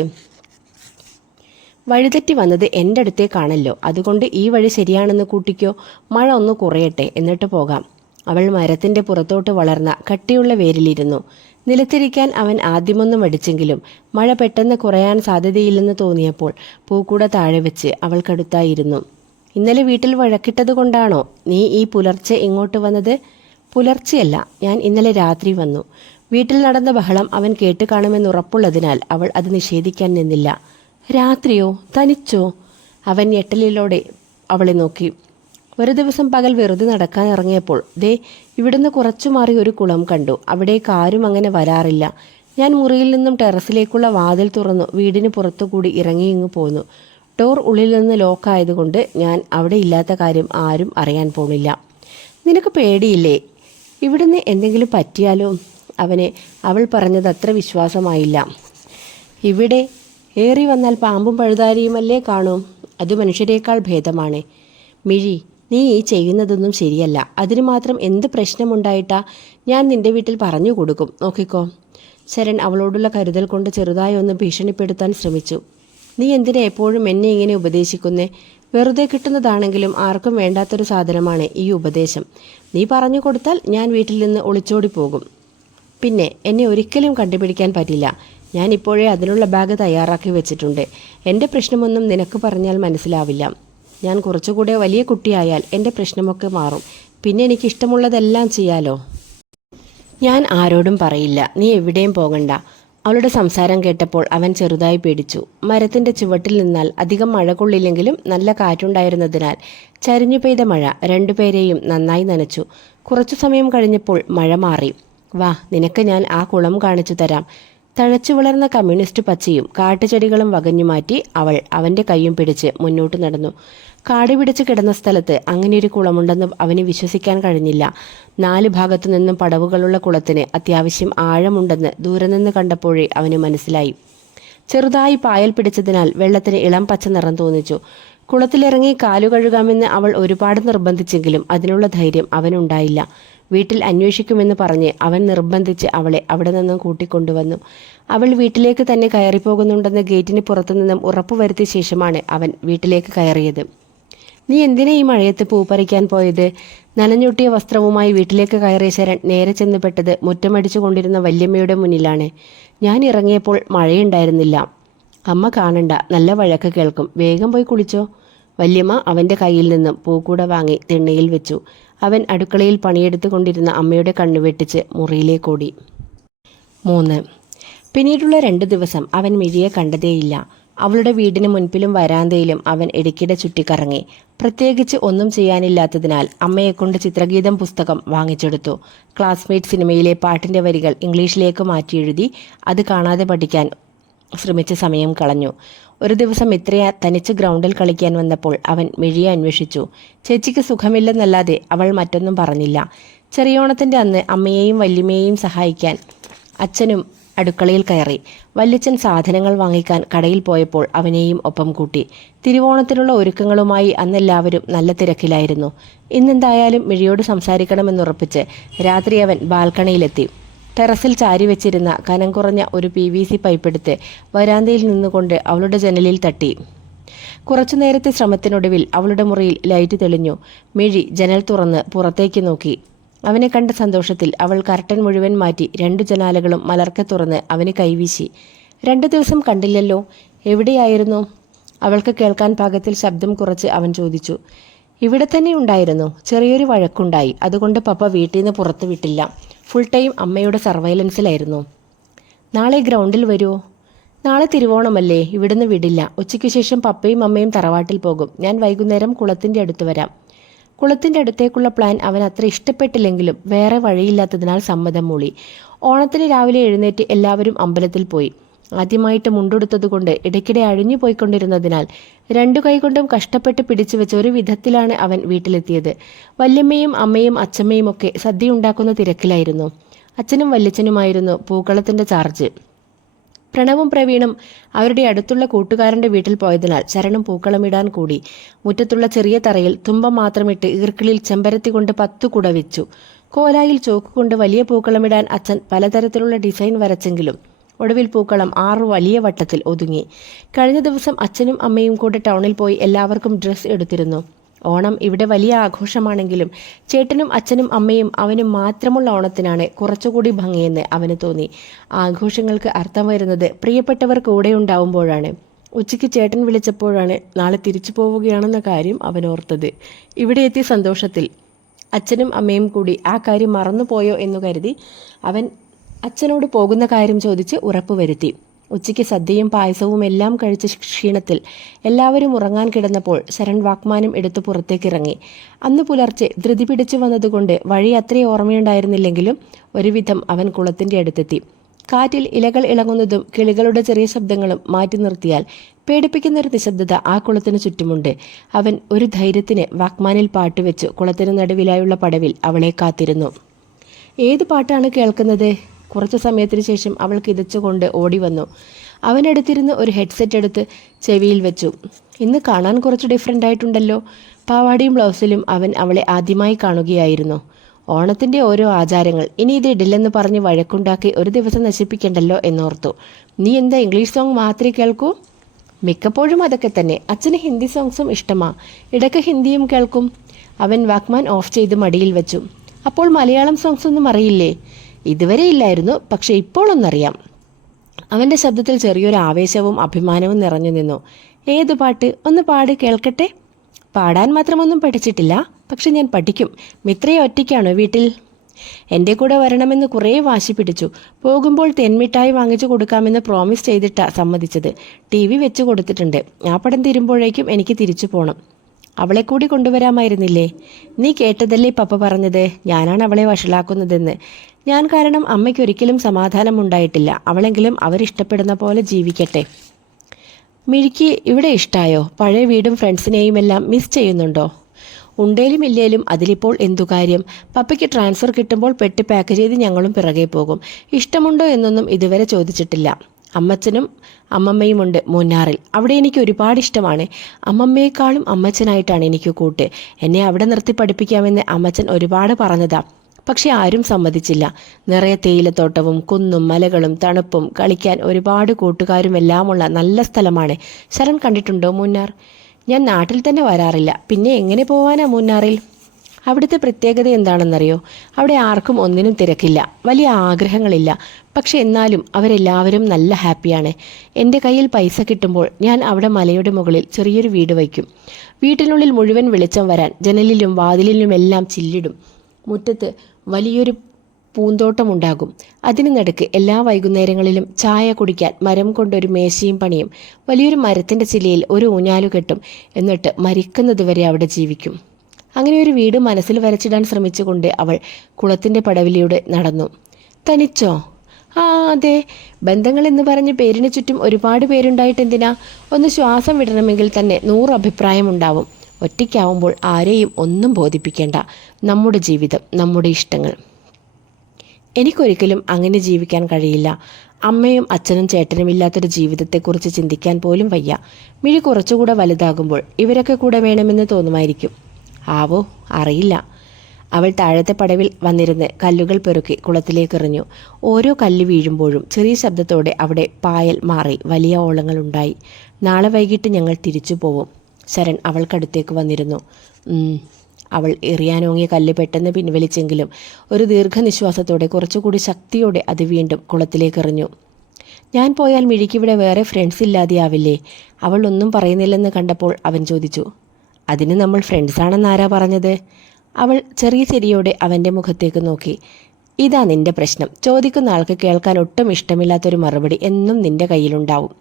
വഴിതെറ്റി വന്നത് എൻ്റെ അടുത്തേക്കാണല്ലോ, അതുകൊണ്ട് ഈ വഴി ശരിയാണെന്ന് കൂട്ടിക്കോ. മഴ ഒന്ന് കുറയട്ടെ, എന്നിട്ട് പോകാം. അവൾ മരത്തിൻ്റെ പുറത്തോട്ട് വളർന്ന കട്ടിയുള്ള വേരിലിരുന്നു. നിലത്തിരിക്കാൻ അവൻ ആദ്യമൊന്നും മടിച്ചെങ്കിലും മഴ പെട്ടെന്ന് കുറയാൻ സാധ്യതയില്ലെന്ന് തോന്നിയപ്പോൾ പൂക്കൂട താഴെ വെച്ച് അവൾക്കടുത്തായിരുന്നു. ഇന്നലെ വീട്ടിൽ വഴക്കിട്ടത് കൊണ്ടാണോ നീ ഈ പുലർച്ചെ ഇങ്ങോട്ട് വന്നത്? പുലർച്ചെയല്ല, ഞാൻ ഇന്നലെ രാത്രി വന്നു. വീട്ടിൽ നടന്ന ബഹളം അവൻ കേട്ട് കാണുമെന്നുറപ്പുള്ളതിനാൽ അവൾ അത് നിഷേധിക്കാൻ നിന്നില്ല. രാത്രിയോ? തനിച്ചോ? അവൻ ഞെട്ടലിലോടെ അവളെ നോക്കി. ഒരു ദിവസം പകൽ വെറുതെ നടക്കാൻ ഇറങ്ങിയപ്പോൾ ദേ ഇവിടുന്ന് കുറച്ചു മാറി ഒരു കുളം കണ്ടു. അവിടേക്ക് ആരും അങ്ങനെ വരാറില്ല. ഞാൻ മുറിയിൽ നിന്നും ടെറസിലേക്കുള്ള വാതിൽ തുറന്നു വീടിന് പുറത്തുകൂടി ഇറങ്ങിയിങ്ങു പോന്നു. ഡോർ ഉള്ളിൽ നിന്ന് ലോക്കായതുകൊണ്ട് ഞാൻ അവിടെ ഇല്ലാത്ത കാര്യം ആരും അറിയാൻ പോണില്ല. നിനക്ക് പേടിയില്ലേ? ഇവിടുന്ന് എന്തെങ്കിലും പറ്റിയാലോ? അവൾ പറഞ്ഞത് അത്ര വിശ്വാസമായില്ല. ഇവിടെ ഏറി വന്നാൽ പാമ്പും പഴുതാരിയുമല്ലേ കാണൂ. അത് മനുഷ്യരെക്കാൾ ഭേദമാണ്. മിഴി, നീ ഈ ചെയ്യുന്നതൊന്നും ശരിയല്ല. അതിന് മാത്രം എന്ത് പ്രശ്നമുണ്ടായിട്ടാ? ഞാൻ നിന്റെ വീട്ടിൽ പറഞ്ഞു കൊടുക്കും, നോക്കിക്കോ. ശരൺ അവളോടുള്ള കരുതൽ കൊണ്ട് ചെറുതായി ഒന്ന് ഭീഷണിപ്പെടുത്താൻ ശ്രമിച്ചു. നീ എന്തിനാ എപ്പോഴും എന്നെ ഇങ്ങനെ ഉപദേശിക്കുന്നേ? വെറുതെ കിട്ടുന്നതാണെങ്കിലും ആർക്കും വേണ്ടാത്തൊരു സാധനമാണ് ഈ ഉപദേശം. നീ പറഞ്ഞു കൊടുത്താൽ ഞാൻ വീട്ടിൽ നിന്ന് ഒളിച്ചോടി പോകും. പിന്നെ എന്നെ ഒരിക്കലും കണ്ടുപിടിക്കാൻ പറ്റില്ല. ഞാനിപ്പോഴേ അതിനുള്ള ബാഗ് തയ്യാറാക്കി വെച്ചിട്ടുണ്ട്. എൻ്റെ പ്രശ്നമൊന്നും നിനക്ക് പറഞ്ഞാൽ മനസ്സിലാവില്ല. ഞാൻ കുറച്ചുകൂടെ വലിയ കുട്ടിയായാൽ എൻ്റെ പ്രശ്നമൊക്കെ മാറും. പിന്നെ എനിക്കിഷ്ടമുള്ളതെല്ലാം ചെയ്യാലോ. ഞാൻ ആരോടും പറയില്ല. നീ എവിടെയും പോകണ്ട. അവളുടെ സംസാരം കേട്ടപ്പോൾ അവൻ ചെറുതായി പേടിച്ചു. മരത്തിൻ്റെ ചുവട്ടിൽ നിന്നാൽ അധികം മഴ കൊള്ളില്ലെങ്കിലും നല്ല കാറ്റുണ്ടായിരുന്നതിനാൽ ചരിഞ്ഞു പെയ്ത മഴ രണ്ടുപേരെയും നന്നായി നനച്ചു. കുറച്ചു സമയം കഴിഞ്ഞപ്പോൾ മഴ മാറി. വാ, നിനക്ക് ഞാൻ ആ കുളം കാണിച്ചു തരാം. തഴച്ചു വളർന്ന കമ്മ്യൂണിസ്റ്റ് പച്ചയും കാട്ടുചെടികളും വകഞ്ഞുമാറ്റി അവൾ അവൻ്റെ കൈയും പിടിച്ച് മുന്നോട്ട് നടന്നു. കാട് പിടിച്ച് കിടന്ന സ്ഥലത്ത് അങ്ങനെയൊരു കുളമുണ്ടെന്ന് അവന് വിശ്വസിക്കാൻ കഴിഞ്ഞില്ല. 4 ഭാഗത്തു നിന്നും പടവുകളുള്ള കുളത്തിന് അത്യാവശ്യം ആഴമുണ്ടെന്ന് ദൂരെ നിന്ന് കണ്ടപ്പോഴേ അവന് മനസ്സിലായി. ചെറുതായി പായൽ പിടിച്ചതിനാൽ വെള്ളത്തിന് ഇളം പച്ച നിറം തോന്നിച്ചു. കുളത്തിലിറങ്ങി കാലു കഴുകാമെന്ന് അവൾ ഒരുപാട് നിർബന്ധിച്ചെങ്കിലും അതിനുള്ള ധൈര്യം അവനുണ്ടായില്ല. വീട്ടിൽ അന്വേഷിക്കുമെന്ന് പറഞ്ഞ് അവൻ നിർബന്ധിച്ച് അവളെ അവിടെ നിന്നും കൂട്ടിക്കൊണ്ടുവന്നു. അവൾ വീട്ടിലേക്ക് തന്നെ കയറിപ്പോകുന്നുണ്ടെന്ന് ഗേറ്റിന് പുറത്തുനിന്നും ഉറപ്പുവരുത്തിയ ശേഷമാണ് അവൻ വീട്ടിലേക്ക് കയറിയത്. നീ എന്തിനാ ഈ മഴയത്ത് പൂ പറിക്കാൻ പോയത്? നനഞ്ഞൊട്ടിയ വസ്ത്രവുമായി വീട്ടിലേക്ക് കയറിയ ശരൺ നേരെ ചെന്നുപെട്ടത് മുറ്റമടിച്ചു കൊണ്ടിരുന്ന വല്യമ്മയുടെ മുന്നിലാണ്. ഞാൻ ഇറങ്ങിയപ്പോൾ മഴയുണ്ടായിരുന്നില്ല. അമ്മ കാണണ്ട, നല്ല വഴക്ക് കേൾക്കും. വേഗം പോയി കുളിച്ചോ. വല്യമ്മ അവൻ്റെ കയ്യിൽ നിന്നും പൂക്കൂട വാങ്ങി തിണ്ണയിൽ വെച്ചു. അവൻ അടുക്കളയിൽ പണിയെടുത്തു കൊണ്ടിരുന്ന അമ്മയുടെ കണ്ണു വെട്ടിച്ച് മുറിയിലേക്കോടി. 3. പിന്നീടുള്ള 2 ദിവസം അവൻ മിഴിയെ കണ്ടതേയില്ല. അവളുടെ വീടിന് മുൻപിലും വരാന്തയിലും അവൻ ഇടയ്ക്കിടെ ചുറ്റിക്കറങ്ങി. പ്രത്യേകിച്ച് ഒന്നും ചെയ്യാനില്ലാത്തതിനാൽ അമ്മയെക്കൊണ്ട് ചിത്രഗീതം പുസ്തകം വാങ്ങിച്ചെടുത്തു. ക്ലാസ്മേറ്റ് സിനിമയിലെ പാട്ടിൻ്റെ വരികൾ ഇംഗ്ലീഷിലേക്ക് മാറ്റിയെഴുതി അത് കാണാതെ പഠിക്കാൻ ശ്രമിച്ച് സമയം കളഞ്ഞു. ഒരു ദിവസം ഇത്രയ തനിച്ച് ഗ്രൗണ്ടിൽ കളിക്കാൻ വന്നപ്പോൾ അവൻ മിഴിയെ അന്വേഷിച്ചു. ചേച്ചിക്ക് സുഖമില്ലെന്നല്ലാതെ അവൾ മറ്റൊന്നും പറഞ്ഞില്ല. ചെറിയോണത്തിൻ്റെ അന്ന് അമ്മയെയും വല്യമ്മയെയും സഹായിക്കാൻ അച്ഛനും അടുക്കളയിൽ കയറി. വല്യച്ഛൻ സാധനങ്ങൾ വാങ്ങിക്കാൻ കടയിൽ പോയപ്പോൾ അവനെയും ഒപ്പം കൂട്ടി. തിരുവോണത്തിനുള്ള ഒരുക്കങ്ങളുമായി അന്നെല്ലാവരും നല്ല തിരക്കിലായിരുന്നു. ഇന്നെന്തായാലും മിഴിയോട് സംസാരിക്കണമെന്നുറപ്പിച്ച് രാത്രി അവൻ ബാൽക്കണിയിലെത്തി. ടെറസിൽ ചാരി വെച്ചിരുന്ന കനം കുറഞ്ഞ ഒരു PVC പൈപ്പെടുത്ത് വരാന്തയിൽ നിന്നുകൊണ്ട് അവളുടെ ജനലിൽ തട്ടി. കുറച്ചു നേരത്തെ ശ്രമത്തിനൊടുവിൽ അവളുടെ മുറിയിൽ ലൈറ്റ് തെളിഞ്ഞു. മിഴി ജനൽ തുറന്ന് പുറത്തേക്ക് നോക്കി. അവനെ കണ്ട സന്തോഷത്തിൽ അവൾ കർട്ടൻ മുഴുവൻ മാറ്റി 2 ജനാലകളും മലർക്കെ തുറന്ന് അവന് കൈവീശി. 2 ദിവസം കണ്ടില്ലല്ലോ, എവിടെയായിരുന്നു? അവൾക്ക് കേൾക്കാൻ പാകത്തിൽ ശബ്ദം കുറച്ച് അവൻ ചോദിച്ചു. ഇവിടെ തന്നെ ഉണ്ടായിരുന്നു. ചെറിയൊരു വഴക്കുണ്ടായി. അതുകൊണ്ട് പപ്പ വീട്ടിൽ നിന്ന് പുറത്തു വിട്ടില്ല. ഫുൾ ടൈം അമ്മയുടെ സർവൈലൻസിലായിരുന്നു. നാളെ ഗ്രൗണ്ടിൽ വരുമോ? നാളെ തിരുവോണമല്ലേ, ഇവിടുന്ന് വിടില്ല. ഉച്ചയ്ക്ക് ശേഷം പപ്പയും അമ്മയും തറവാട്ടിൽ പോകും. ഞാൻ വൈകുന്നേരം കുളത്തിൻ്റെ അടുത്ത് വരാം. കുളത്തിൻ്റെ അടുത്തേക്കുള്ള പ്ലാൻ അവൻ അത്ര ഇഷ്ടപ്പെട്ടില്ലെങ്കിലും വേറെ വഴിയില്ലാത്തതിനാൽ സമ്മതം മൂളി. ഓണത്തിന് രാവിലെ എഴുന്നേറ്റ് എല്ലാവരും അമ്പലത്തിൽ പോയി. ആദ്യമായിട്ട് മുണ്ടെടുത്തതുകൊണ്ട് ഇടയ്ക്കിടെ അഴിഞ്ഞു പോയിക്കൊണ്ടിരുന്നതിനാൽ 2 കൈകൊണ്ടും കഷ്ടപ്പെട്ട് പിടിച്ചു വെച്ച ഒരു വിധത്തിലാണ് അവൻ വീട്ടിലെത്തിയത്. വല്യമ്മയും അമ്മയും അച്ഛമ്മയും ഒക്കെ സദ്യ ഉണ്ടാക്കുന്ന തിരക്കിലായിരുന്നു. അച്ഛനും വല്യച്ഛനുമായിരുന്നു പൂക്കളത്തിൻ്റെ ചാർജ്. പ്രണവും പ്രവീണും അവരുടെ അടുത്തുള്ള കൂട്ടുകാരൻ്റെ വീട്ടിൽ പോയതിനാൽ ശരണും പൂക്കളമിടാൻ കൂടി. മുറ്റത്തുള്ള ചെറിയ തറയിൽ തുമ്പം മാത്രമിട്ട് ഈർക്കിളിൽ ചെമ്പരത്തി കൊണ്ട് 10 കുട വെച്ചു. കോലായിൽ ചോക്കുകൊണ്ട് വലിയ പൂക്കളമിടാൻ അച്ഛൻ പലതരത്തിലുള്ള ഡിസൈൻ വരച്ചെങ്കിലും ഒടുവിൽ പൂക്കളം 6 വലിയ വട്ടത്തിൽ ഒതുങ്ങി. കഴിഞ്ഞ ദിവസം അച്ഛനും അമ്മയും കൂടെ ടൗണിൽ പോയി എല്ലാവർക്കും ഡ്രസ്സ് എടുത്തിരുന്നു. ഓണം ഇവിടെ വലിയ ആഘോഷമാണെങ്കിലും ചേട്ടനും അച്ഛനും അമ്മയും അവനും മാത്രമുള്ള ഓണത്തിനാണ് കുറച്ചുകൂടി ഭംഗിയെന്ന് അവന് തോന്നി. ആഘോഷങ്ങൾക്ക് അർത്ഥം വരുന്നത് പ്രിയപ്പെട്ടവർ കൂടെ ഉണ്ടാവുമ്പോഴാണ്. ഉച്ചയ്ക്ക് ചേട്ടൻ വിളിച്ചപ്പോഴാണ് നാളെ തിരിച്ചു പോവുകയാണെന്ന കാര്യം അവൻ ഓർത്തത്. ഇവിടെ എത്തിയ സന്തോഷത്തിൽ അച്ഛനും അമ്മയും കൂടി ആ കാര്യം മറന്നുപോയോ എന്നു കരുതി അവൻ അച്ഛനോട് പോകുന്ന കാര്യം ചോദിച്ച് ഉറപ്പുവരുത്തി. ഉച്ചയ്ക്ക് സദ്യയും പായസവും എല്ലാം കഴിച്ച ക്ഷീണത്തിൽ എല്ലാവരും ഉറങ്ങാൻ കിടന്നപ്പോൾ ശരൺ വാക്മാനം എടുത്ത് പുറത്തേക്കിറങ്ങി. അന്ന് പുലർച്ചെ ധൃതി പിടിച്ചു വന്നതുകൊണ്ട് വഴി അത്രയും ഓർമ്മയുണ്ടായിരുന്നില്ലെങ്കിലും ഒരുവിധം അവൻ കുളത്തിൻ്റെ അടുത്തെത്തി. കാറ്റിൽ ഇലകൾ ഇളങ്ങുന്നതും കിളികളുടെ ചെറിയ ശബ്ദങ്ങളും മാറ്റി നിർത്തിയാൽ പേടിപ്പിക്കുന്നൊരു നിശബ്ദത ആ കുളത്തിന് ചുറ്റുമുണ്ട്. അവൻ ഒരു ധൈര്യത്തിന് വാക്മാനിൽ പാട്ടുവെച്ചു കുളത്തിന് നടുവിലായുള്ള പടവിൽ അവളെ കാത്തിരുന്നു. ഏത് പാട്ടാണ് കേൾക്കുന്നത്? കുറച്ചു സമയത്തിന് ശേഷം അവൾ കിതച്ചുകൊണ്ട് ഓടി വന്നു. അവനടുത്തിരുന്ന് ഒരു ഹെഡ്സെറ്റ് എടുത്ത് ചെവിയിൽ വെച്ചു. ഇന്ന് കാണാൻ കുറച്ച് ഡിഫറെൻ്റ് ആയിട്ടുണ്ടല്ലോ. പാവാടിയും ബ്ലൗസിലും അവൻ അവളെ ആദ്യമായി കാണുകയായിരുന്നു. ഓണത്തിൻ്റെ ഓരോ ആചാരങ്ങൾ, ഇനി ഇത് ഇടില്ലെന്ന് പറഞ്ഞ് വഴക്കുണ്ടാക്കി ഒരു ദിവസം നശിപ്പിക്കണ്ടല്ലോ എന്നോർത്തു. നീ എന്താ ഇംഗ്ലീഷ് സോങ് മാത്രമേ കേൾക്കൂ? മിക്കപ്പോഴും അതൊക്കെ തന്നെ. അച്ഛന് ഹിന്ദി സോങ്സും ഇഷ്ടമാ. ഇടയ്ക്ക് ഹിന്ദിയും കേൾക്കും. അവൻ വാക്മാൻ ഓഫ് ചെയ്ത് മടിയിൽ വെച്ചു. അപ്പോൾ മലയാളം സോങ്സ് ഒന്നും അറിയില്ലേ? ഇതുവരെ ഇല്ലായിരുന്നു, പക്ഷെ ഇപ്പോൾ ഒന്നറിയാം. അവൻ്റെ ശബ്ദത്തിൽ ചെറിയൊരു ആവേശവും അഭിമാനവും നിറഞ്ഞു നിന്നു. ഏത് പാട്ട്? ഒന്ന് പാട് കേൾക്കട്ടെ. പാടാൻ മാത്രമൊന്നും പഠിച്ചിട്ടില്ല, പക്ഷെ ഞാൻ പഠിക്കും. മിത്രയെ ഒറ്റയ്ക്കാണോ വീട്ടിൽ? എൻ്റെ കൂടെ വരണമെന്ന് കുറേ വാശി പിടിച്ചു. പോകുമ്പോൾ തെന്മിഠായി വാങ്ങിച്ചു കൊടുക്കാമെന്ന് പ്രോമിസ് ചെയ്തിട്ടാ സമ്മതിച്ചത്. TV വെച്ച് കൊടുത്തിട്ടുണ്ട്. ആ പടം തീരുമ്പോഴേക്കും എനിക്ക് തിരിച്ചു പോകണം. അവളെ കൂടി കൊണ്ടുവരാമായിരുന്നില്ലേ? നീ കേട്ടതല്ലേ പപ്പ പറഞ്ഞത്, ഞാനാണ് അവളെ വഷളാക്കുന്നതെന്ന്. ഞാൻ കാരണം അമ്മയ്ക്കൊരിക്കലും സമാധാനം ഉണ്ടായിട്ടില്ല. അവളെങ്കിലും അവരിഷ്ടപ്പെടുന്ന പോലെ ജീവിക്കട്ടെ. മിഴിക്ക് ഇവിടെ ഇഷ്ടായോ? പഴയ വീടും ഫ്രണ്ട്സിനെയും എല്ലാം മിസ് ചെയ്യുന്നുണ്ടോ? ഉണ്ടേലും ഇല്ലേലും അതിലിപ്പോൾ എന്തു കാര്യം? പപ്പയ്ക്ക് ട്രാൻസ്ഫർ കിട്ടുമ്പോൾ പെട്ടി പാക്ക് ചെയ്ത് ഞങ്ങളും പിറകെ പോകും. ഇഷ്ടമുണ്ടോ എന്നൊന്നും ഇതുവരെ ചോദിച്ചിട്ടില്ല. അമ്മച്ചനും അമ്മമ്മയുമുണ്ട് മൂന്നാറിൽ. അവിടെ എനിക്ക് ഒരുപാട് ഇഷ്ടമാണ്. അമ്മമ്മയെക്കാളും അമ്മച്ചനായിട്ടാണ് എനിക്ക് കൂട്ട്. എന്നെ അവിടെ നിർത്തി പഠിപ്പിക്കാമെന്ന് അമ്മച്ചൻ ഒരുപാട് പറഞ്ഞതാ. പക്ഷെ ആരും സമ്മതിച്ചില്ല. നിറയെ തേയിലത്തോട്ടവും കുന്നും മലകളും തണുപ്പും കളിക്കാൻ ഒരുപാട് കൂട്ടുകാരും എല്ലാമുള്ള നല്ല സ്ഥലമാണ്. ശരൺ കണ്ടിട്ടുണ്ടോ മൂന്നാർ? ഞാൻ നാട്ടിൽ തന്നെ വരാറില്ല, പിന്നെ എങ്ങനെ പോവാനാ മൂന്നാറിൽ? അവിടുത്തെ പ്രത്യേകത എന്താണെന്നറിയോ? അവിടെ ആർക്കും ഒന്നിനും തിരക്കില്ല, വലിയ ആഗ്രഹങ്ങളില്ല. പക്ഷെ എന്നാലും അവരെല്ലാവരും നല്ല ഹാപ്പിയാണ്. എൻ്റെ കയ്യിൽ പൈസ കിട്ടുമ്പോൾ ഞാൻ അവിടെ മലയുടെ മുകളിൽ ചെറിയൊരു വീട് വയ്ക്കും. വീട്ടിനുള്ളിൽ മുഴുവൻ വെളിച്ചം വരാൻ ജനലിലും വാതിലിലുമെല്ലാം ചില്ലിടും. മുറ്റത്ത് വലിയൊരു പൂന്തോട്ടമുണ്ടാകും. അതിന് നടുക്ക് എല്ലാ വൈകുന്നേരങ്ങളിലും ചായ കുടിക്കാൻ മരം കൊണ്ടൊരു മേശയും പണിയും. വലിയൊരു മരത്തിൻ്റെ ചില്ലയിൽ ഒരു ഊഞ്ഞാലു കെട്ടും. എന്നിട്ട് മരിക്കുന്നതുവരെ അവിടെ ജീവിക്കും. അങ്ങനെ ഒരു വീട് മനസ്സിൽ വരച്ചിടാൻ ശ്രമിച്ചുകൊണ്ട് അവൾ കുളത്തിൻ്റെ പടവിലൂടെ നടന്നു. തനിച്ചോ? ആ അതെ. ബന്ധങ്ങൾ എന്ന് പറഞ്ഞ് പേരിന് ചുറ്റും ഒരുപാട് പേരുണ്ടായിട്ട് എന്തിനാ? ഒന്ന് ശ്വാസം വിടണമെങ്കിൽ തന്നെ 100 അഭിപ്രായമുണ്ടാവും. ഒറ്റയ്ക്കാവുമ്പോൾ ആരെയും ഒന്നും ബോധിപ്പിക്കേണ്ട. നമ്മുടെ ജീവിതം, നമ്മുടെ ഇഷ്ടങ്ങൾ. എനിക്കൊരിക്കലും അങ്ങനെ ജീവിക്കാൻ കഴിയില്ല. അമ്മയും അച്ഛനും ചേട്ടനും ഇല്ലാത്തൊരു ജീവിതത്തെക്കുറിച്ച് ചിന്തിക്കാൻ പോലും വയ്യ. മിഴി കുറച്ചുകൂടെ വലുതാകുമ്പോൾ ഇവരൊക്കെ കൂടെ വേണമെന്ന് തോന്നുമായിരിക്കും. ആവോ, അറിയില്ല. അവൾ താഴത്തെ പടവിൽ വന്നിരുന്ന് കല്ലുകൾ പെറുക്കി കുളത്തിലേക്ക് എറിഞ്ഞു. ഓരോ കല്ല് വീഴുമ്പോഴും ചെറിയ ശബ്ദത്തോടെ അവിടെ പായൽ മാറി വലിയ ഓളങ്ങളുണ്ടായി. നാളെ വൈകിട്ട് ഞങ്ങൾ തിരിച്ചു പോവും. ശരൺ അവൾക്കടുത്തേക്ക് വന്നിരുന്നു. അവൾ എറിയാനോങ്ങിയ കല്ല് പെട്ടെന്ന് പിൻവലിച്ചെങ്കിലും ഒരു ദീർഘനിശ്വാസത്തോടെ കുറച്ചുകൂടി ശക്തിയോടെ അത് വീണ്ടും കുളത്തിലേക്ക് എറിഞ്ഞു. ഞാൻ പോയാൽ മിഴിക്കിവിടെ വേറെ ഫ്രണ്ട്സ് ഇല്ലാതെയാവില്ലേ? അവൾ ഒന്നും പറയുന്നില്ലെന്ന് കണ്ടപ്പോൾ അവൻ ചോദിച്ചു. അതിന് നമ്മൾ ഫ്രണ്ട്സാണെന്ന് ആരാ പറഞ്ഞത്? അവൾ ചെറിയ ചിരിയോടെ അവൻ്റെ മുഖത്തേക്ക് നോക്കി. ഇതാ നിന്റെ പ്രശ്നം. ചോദിക്കുന്ന ആൾക്ക് കേൾക്കാൻ ഒട്ടും ഇഷ്ടമില്ലാത്തൊരു മറുപടി എന്നും നിന്റെ കയ്യിലുണ്ടാവും.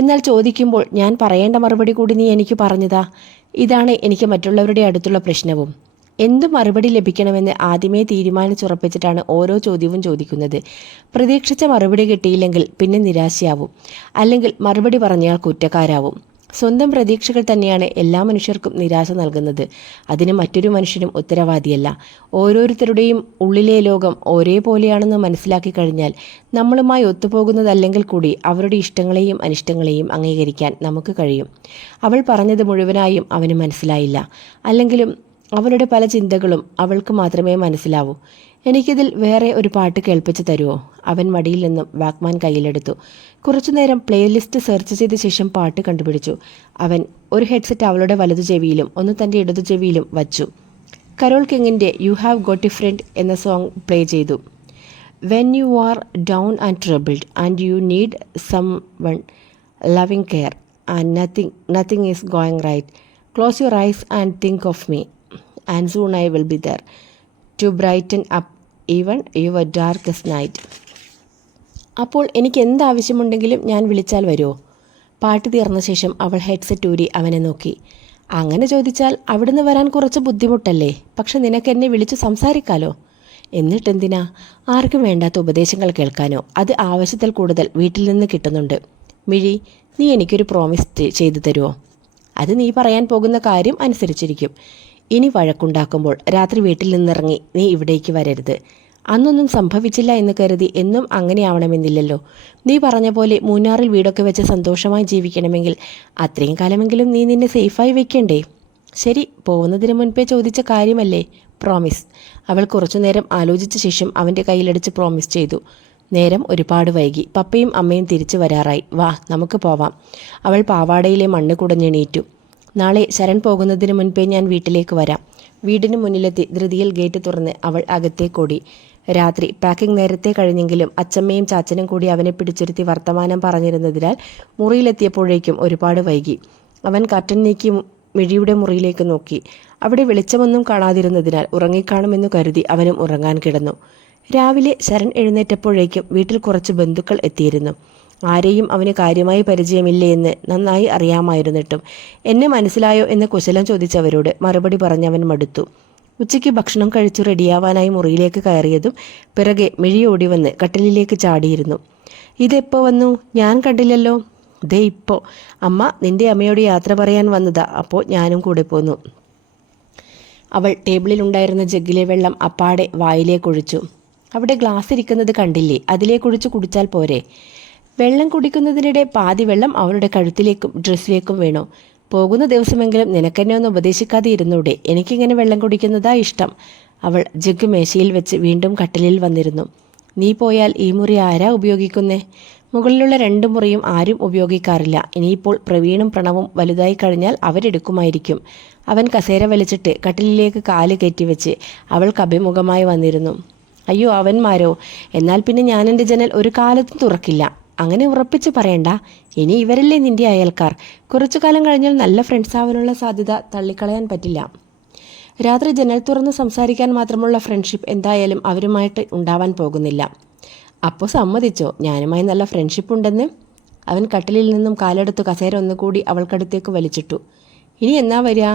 എന്നാൽ ചോദിക്കുമ്പോൾ ഞാൻ പറയേണ്ട മറുപടി കൂടി നീ എനിക്ക് പറഞ്ഞതാ. ഇതാണ് എനിക്ക് മറ്റുള്ളവരുടെ അടുത്തുള്ള പ്രശ്നവും. എന്തു മറുപടി ലഭിക്കണമെന്ന് ആദ്യമേ തീരുമാനിച്ചുറപ്പിച്ചിട്ടാണ് ഓരോ ചോദ്യവും ചോദിക്കുന്നത്. പ്രതീക്ഷിച്ച മറുപടി കിട്ടിയില്ലെങ്കിൽ പിന്നെ നിരാശയാവും, അല്ലെങ്കിൽ മറുപടി പറഞ്ഞാൽ കുറ്റക്കാരാവും. സ്വന്തം പ്രതീക്ഷകൾ തന്നെയാണ് എല്ലാ മനുഷ്യർക്കും നിരാശ നൽകുന്നത്. അതിന് മറ്റൊരു മനുഷ്യനും ഉത്തരവാദിയല്ല. ഓരോരുത്തരുടെയും ഉള്ളിലെ ലോകം ഒരേപോലെയാണെന്ന് മനസ്സിലാക്കി കഴിഞ്ഞാൽ നമ്മളുമായി ഒത്തുപോകുന്നതല്ലെങ്കിൽ കൂടി അവരുടെ ഇഷ്ടങ്ങളെയും അനിഷ്ടങ്ങളെയും അംഗീകരിക്കാൻ നമുക്ക് കഴിയും. അവൾ പറഞ്ഞത് മുഴുവനായും അവന് മനസ്സിലായില്ല. അല്ലെങ്കിലും അവളുടെ പല ചിന്തകളും അവൾക്ക് മാത്രമേ മനസ്സിലാവൂ. എനിക്കിതിൽ വേറെ ഒരു പാട്ട് കേൾപ്പിച്ച് തരുമോ? അവൻ മടിയിൽ നിന്നും വാക്മാൻ കയ്യിലെടുത്തു. കുറച്ചുനേരം പ്ലേലിസ്റ്റ് സെർച്ച് ചെയ്ത ശേഷം പാട്ട് കണ്ടുപിടിച്ചു. അവൻ ഒരു ഹെഡ്സെറ്റ് അവളുടെ വലതു ചെവിയിലും ഒന്ന് തൻ്റെ ഇടതു ചെവിയിലും വച്ചു. കരോൾ കിങ്ങിൻ്റെ you have got a friend എന്ന സോങ് പ്ലേ ചെയ്തു. When you are down and troubled and you need someone loving care and nothing is going right, close your eyes and think of me and soon I will be there to brighten up even your darkest night. അപ്പോൾ എനിക്ക് എന്താവശ്യമുണ്ടെങ്കിലും ഞാൻ വിളിച്ചാൽ വരുമോ? പാട്ട് തീർന്ന ശേഷം അവൾ headset ഊരി അവനെ നോക്കി. അങ്ങനെ ചോദിച്ചാൽ അവിടുന്ന് വരാൻ കുറച്ച് ബുദ്ധിമുട്ടല്ലേ? പക്ഷെ നിനക്ക് എന്നെ വിളിച്ചു സംസാരിക്കാലോ. എന്നിട്ടെന്തിനാ? ആർക്കും വേണ്ടാത്ത ഉപദേശങ്ങൾ കേൾക്കാനോ? അത് ആവശ്യത്തിൽ കൂടുതൽ വീട്ടിൽ നിന്ന് കിട്ടുന്നുണ്ട്. മിഴി, നീ എനിക്കൊരു പ്രോമിസ് ചെയ്തു തരുമോ? അത് നീ പറയാൻ പോകുന്ന കാര്യം അനുസരിച്ചിരിക്കും. ഇനി വഴക്കുണ്ടാക്കുമ്പോൾ രാത്രി വീട്ടിൽ നിന്നിറങ്ങി നീ ഇവിടേക്ക് വരരുത്. അന്നൊന്നും സംഭവിച്ചില്ല എന്ന് കരുതി എന്നും അങ്ങനെയാവണമെന്നില്ലല്ലോ. നീ പറഞ്ഞ പോലെ മൂന്നാറിൽ വീടൊക്കെ വെച്ച് സന്തോഷമായി ജീവിക്കണമെങ്കിൽ അത്രയും കാലമെങ്കിലും നീ നിന്നെ സേഫായി വെക്കണ്ടേ? ശരി, പോകുന്നതിന് മുൻപേ ചോദിച്ച കാര്യമല്ലേ? പ്രോമിസ്. അവൾ കുറച്ചുനേരം ആലോചിച്ച ശേഷം അവൻ്റെ കയ്യിലടിച്ച് പ്രോമിസ് ചെയ്തു. നേരം ഒരുപാട് വൈകി. പപ്പയും അമ്മയും തിരിച്ചു വരാറായി. വാ, നമുക്ക് പോവാം. അവൾ പാവാടയിലെ മണ്ണ് കുടഞ്ഞെണീറ്റു. നാളെ ശരൺ പോകുന്നതിന് മുൻപേ ഞാൻ വീട്ടിലേക്ക് വരാം. വീടിന് മുന്നിലെത്തി ധൃതിയിൽ ഗേറ്റ് തുറന്ന് അവൾ അകത്തേക്കോടി. രാത്രി പാക്കിംഗ് നേരത്തെ കഴിഞ്ഞെങ്കിലും അച്ചമ്മയും ചാച്ചനും കൂടി അവനെ പിടിച്ചിരുത്തി വർത്തമാനം പറഞ്ഞിരുന്നതിനാൽ മുറിയിലെത്തിയപ്പോഴേക്കും ഒരുപാട് വൈകി. അവൻ കർട്ടൻ നീക്കി മിഴിയുടെ മുറിയിലേക്ക് നോക്കി. അവിടെ വെളിച്ചമൊന്നും കാണാതിരുന്നതിനാൽ ഉറങ്ങിക്കാണുമെന്നു കരുതി അവനും ഉറങ്ങാൻ കിടന്നു. രാവിലെ ശരൺ എഴുന്നേറ്റപ്പോഴേക്കും വീട്ടിൽ കുറച്ച് ബന്ധുക്കൾ എത്തിയിരുന്നു. ആരെയും അവന് കാര്യമായി പരിചയമില്ലേ എന്ന് നന്നായി അറിയാമായിരുന്നിട്ടും എന്നെ മനസ്സിലായോ എന്ന് കുശലം ചോദിച്ചവരോട് മറുപടി പറഞ്ഞവൻ മടുത്തു. ഉച്ചയ്ക്ക് ഭക്ഷണം കഴിച്ചു റെഡിയാവാനായി മുറിയിലേക്ക് കയറിയതും പിറകെ മിഴിയോടി വന്ന് കട്ടിലിലേക്ക് ചാടിയിരുന്നു. ഇതെപ്പോ വന്നു? ഞാൻ കണ്ടില്ലല്ലോ. ദേ ഇപ്പോൾ അമ്മ നിന്റെ അമ്മയോട് യാത്ര പറയാൻ വന്നതാ, അപ്പോൾ ഞാനും കൂടെ പോന്നു. അവൾ ടേബിളിലുണ്ടായിരുന്ന ജഗ്ഗിലെ വെള്ളം അപ്പാടെ വായിലേക്കൊഴിച്ചു. അവിടെ ഗ്ലാസ് ഇരിക്കുന്നത് കണ്ടില്ലേ, അതിലേക്കൊഴിച്ച് കുടിച്ചാൽ പോരെ? വെള്ളം കുടിക്കുന്നതിനിടെ പാതി വെള്ളം അവളുടെ കഴുത്തിലേക്കും ഡ്രസ്സിലേക്കും വീണു. പോകുന്ന ദിവസമെങ്കിലും നിനക്കെന്നെ ഒന്ന് ഉപദേശിക്കാതെ ഇരുന്നൂടെ? എനിക്കിങ്ങനെ വെള്ളം കുടിക്കുന്നതാ ഇഷ്ടം. അവൾ ജഗ് മേശയിൽ വെച്ച് വീണ്ടും കട്ടിലിൽ വന്നിരുന്നു. നീ പോയാൽ ഈ മുറി ആരാ ഉപയോഗിക്കുന്നേ? മുകളിലുള്ള 2 മുറിയും ആരും ഉപയോഗിക്കാറില്ല. ഇനിയിപ്പോൾ പ്രവീണും പ്രണവും വലുതായി കഴിഞ്ഞാൽ അവരെടുക്കുമായിരിക്കും. അവൻ കസേര വലിച്ചിട്ട് കട്ടിലിലേക്ക് കാല് കയറ്റിവെച്ച് അവൾക്ക് അഭിമുഖമായി വന്നിരുന്നു. അയ്യോ അവന്മാരോ? എന്നാൽ പിന്നെ ഞാൻ എൻ്റെ ജനൽ ഒരു കാലത്തും തുറക്കില്ല. അങ്ങനെ ഉറപ്പിച്ച് പറയണ്ട. ഇനി ഇവരല്ലേ നിന്റെ അയൽക്കാർ. കുറച്ചു കാലം കഴിഞ്ഞാൽ നല്ല ഫ്രണ്ട്സ് ആവാനുള്ള സാധ്യത തള്ളിക്കളയാൻ പറ്റില്ല. രാത്രി ജനൽ തുറന്ന് സംസാരിക്കാൻ മാത്രമുള്ള ഫ്രണ്ട്ഷിപ്പ് എന്തായാലും അവരുമായിട്ട് ഉണ്ടാവാൻ പോകുന്നില്ല. അപ്പോൾ സമ്മതിച്ചോ ഞാനുമായി നല്ല ഫ്രണ്ട്ഷിപ്പ് ഉണ്ടെന്ന്? അവൻ കട്ടിലിൽ നിന്നും കാലെടുത്ത് കസേര ഒന്നുകൂടി അവൾക്കടുത്തേക്ക് വലിച്ചിട്ടു. ഇനി എന്നാ വരിക?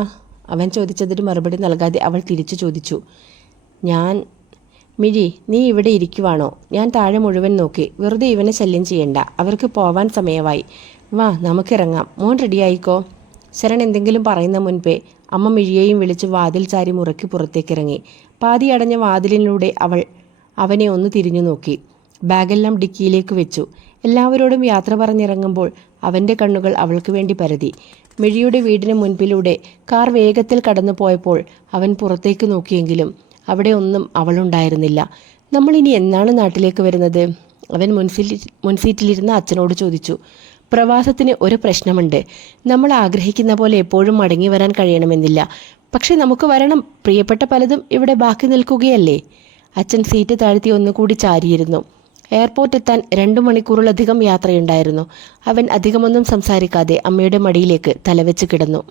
അവൻ ചോദിച്ചതിന് മറുപടി നൽകാതെ അവൾ തിരിച്ചു ചോദിച്ചു. മിഴി, നീ ഇവിടെ ഇരിക്കുവാണോ? ഞാൻ താഴെ മുഴുവൻ നോക്കി. വെറുതെ ഇവനെ ശല്യം ചെയ്യണ്ട. അവർക്ക് പോവാൻ സമയമായി. വാ നമുക്കിറങ്ങാം. മോൻ റെഡിയായിക്കോ. ശരൺ എന്തെങ്കിലും പറയുന്ന മുൻപേ അമ്മ മിഴിയെയും വിളിച്ച് വാതിൽ ചാരി മുറയ്ക്ക് പുറത്തേക്കിറങ്ങി. പാതി അടഞ്ഞ വാതിലിലൂടെ അവനെ ഒന്ന് തിരിഞ്ഞു നോക്കി. ബാഗെല്ലാം ഡിക്കിയിലേക്ക് വെച്ചു. എല്ലാവരോടും യാത്ര പറഞ്ഞിറങ്ങുമ്പോൾ അവൻ്റെ കണ്ണുകൾ അവൾക്ക് വേണ്ടി പരതി. മിഴിയുടെ വീടിന് മുൻപിലൂടെ കാർ വേഗത്തിൽ കടന്നു പോയപ്പോൾ അവൻ പുറത്തേക്ക് നോക്കിയെങ്കിലും അവിടെ ഒന്നും അവളുണ്ടായിരുന്നില്ല. നമ്മളിനി എന്നാണ് നാട്ടിലേക്ക് വരുന്നത്? അവൻ മുൻസീറ്റിലിരുന്ന അച്ഛനോട് ചോദിച്ചു. പ്രവാസത്തിന് ഒരു പ്രശ്നമുണ്ട്. നമ്മൾ ആഗ്രഹിക്കുന്ന പോലെ എപ്പോഴും മടങ്ങി വരാൻ കഴിയണമെന്നില്ല. പക്ഷെ നമുക്ക് വരണം. പ്രിയപ്പെട്ട പലതും ഇവിടെ ബാക്കി നിൽക്കുകയല്ലേ? അച്ഛൻ സീറ്റ് താഴ്ത്തി ഒന്നുകൂടി ചാരിയിരുന്നു. എയർപോർട്ട് എത്താൻ 2 മണിക്കൂറിലധികം യാത്രയുണ്ടായിരുന്നു. അവൻ അധികമൊന്നും സംസാരിക്കാതെ അമ്മയുടെ മടിയിലേക്ക് തലവെച്ച് കിടന്നു.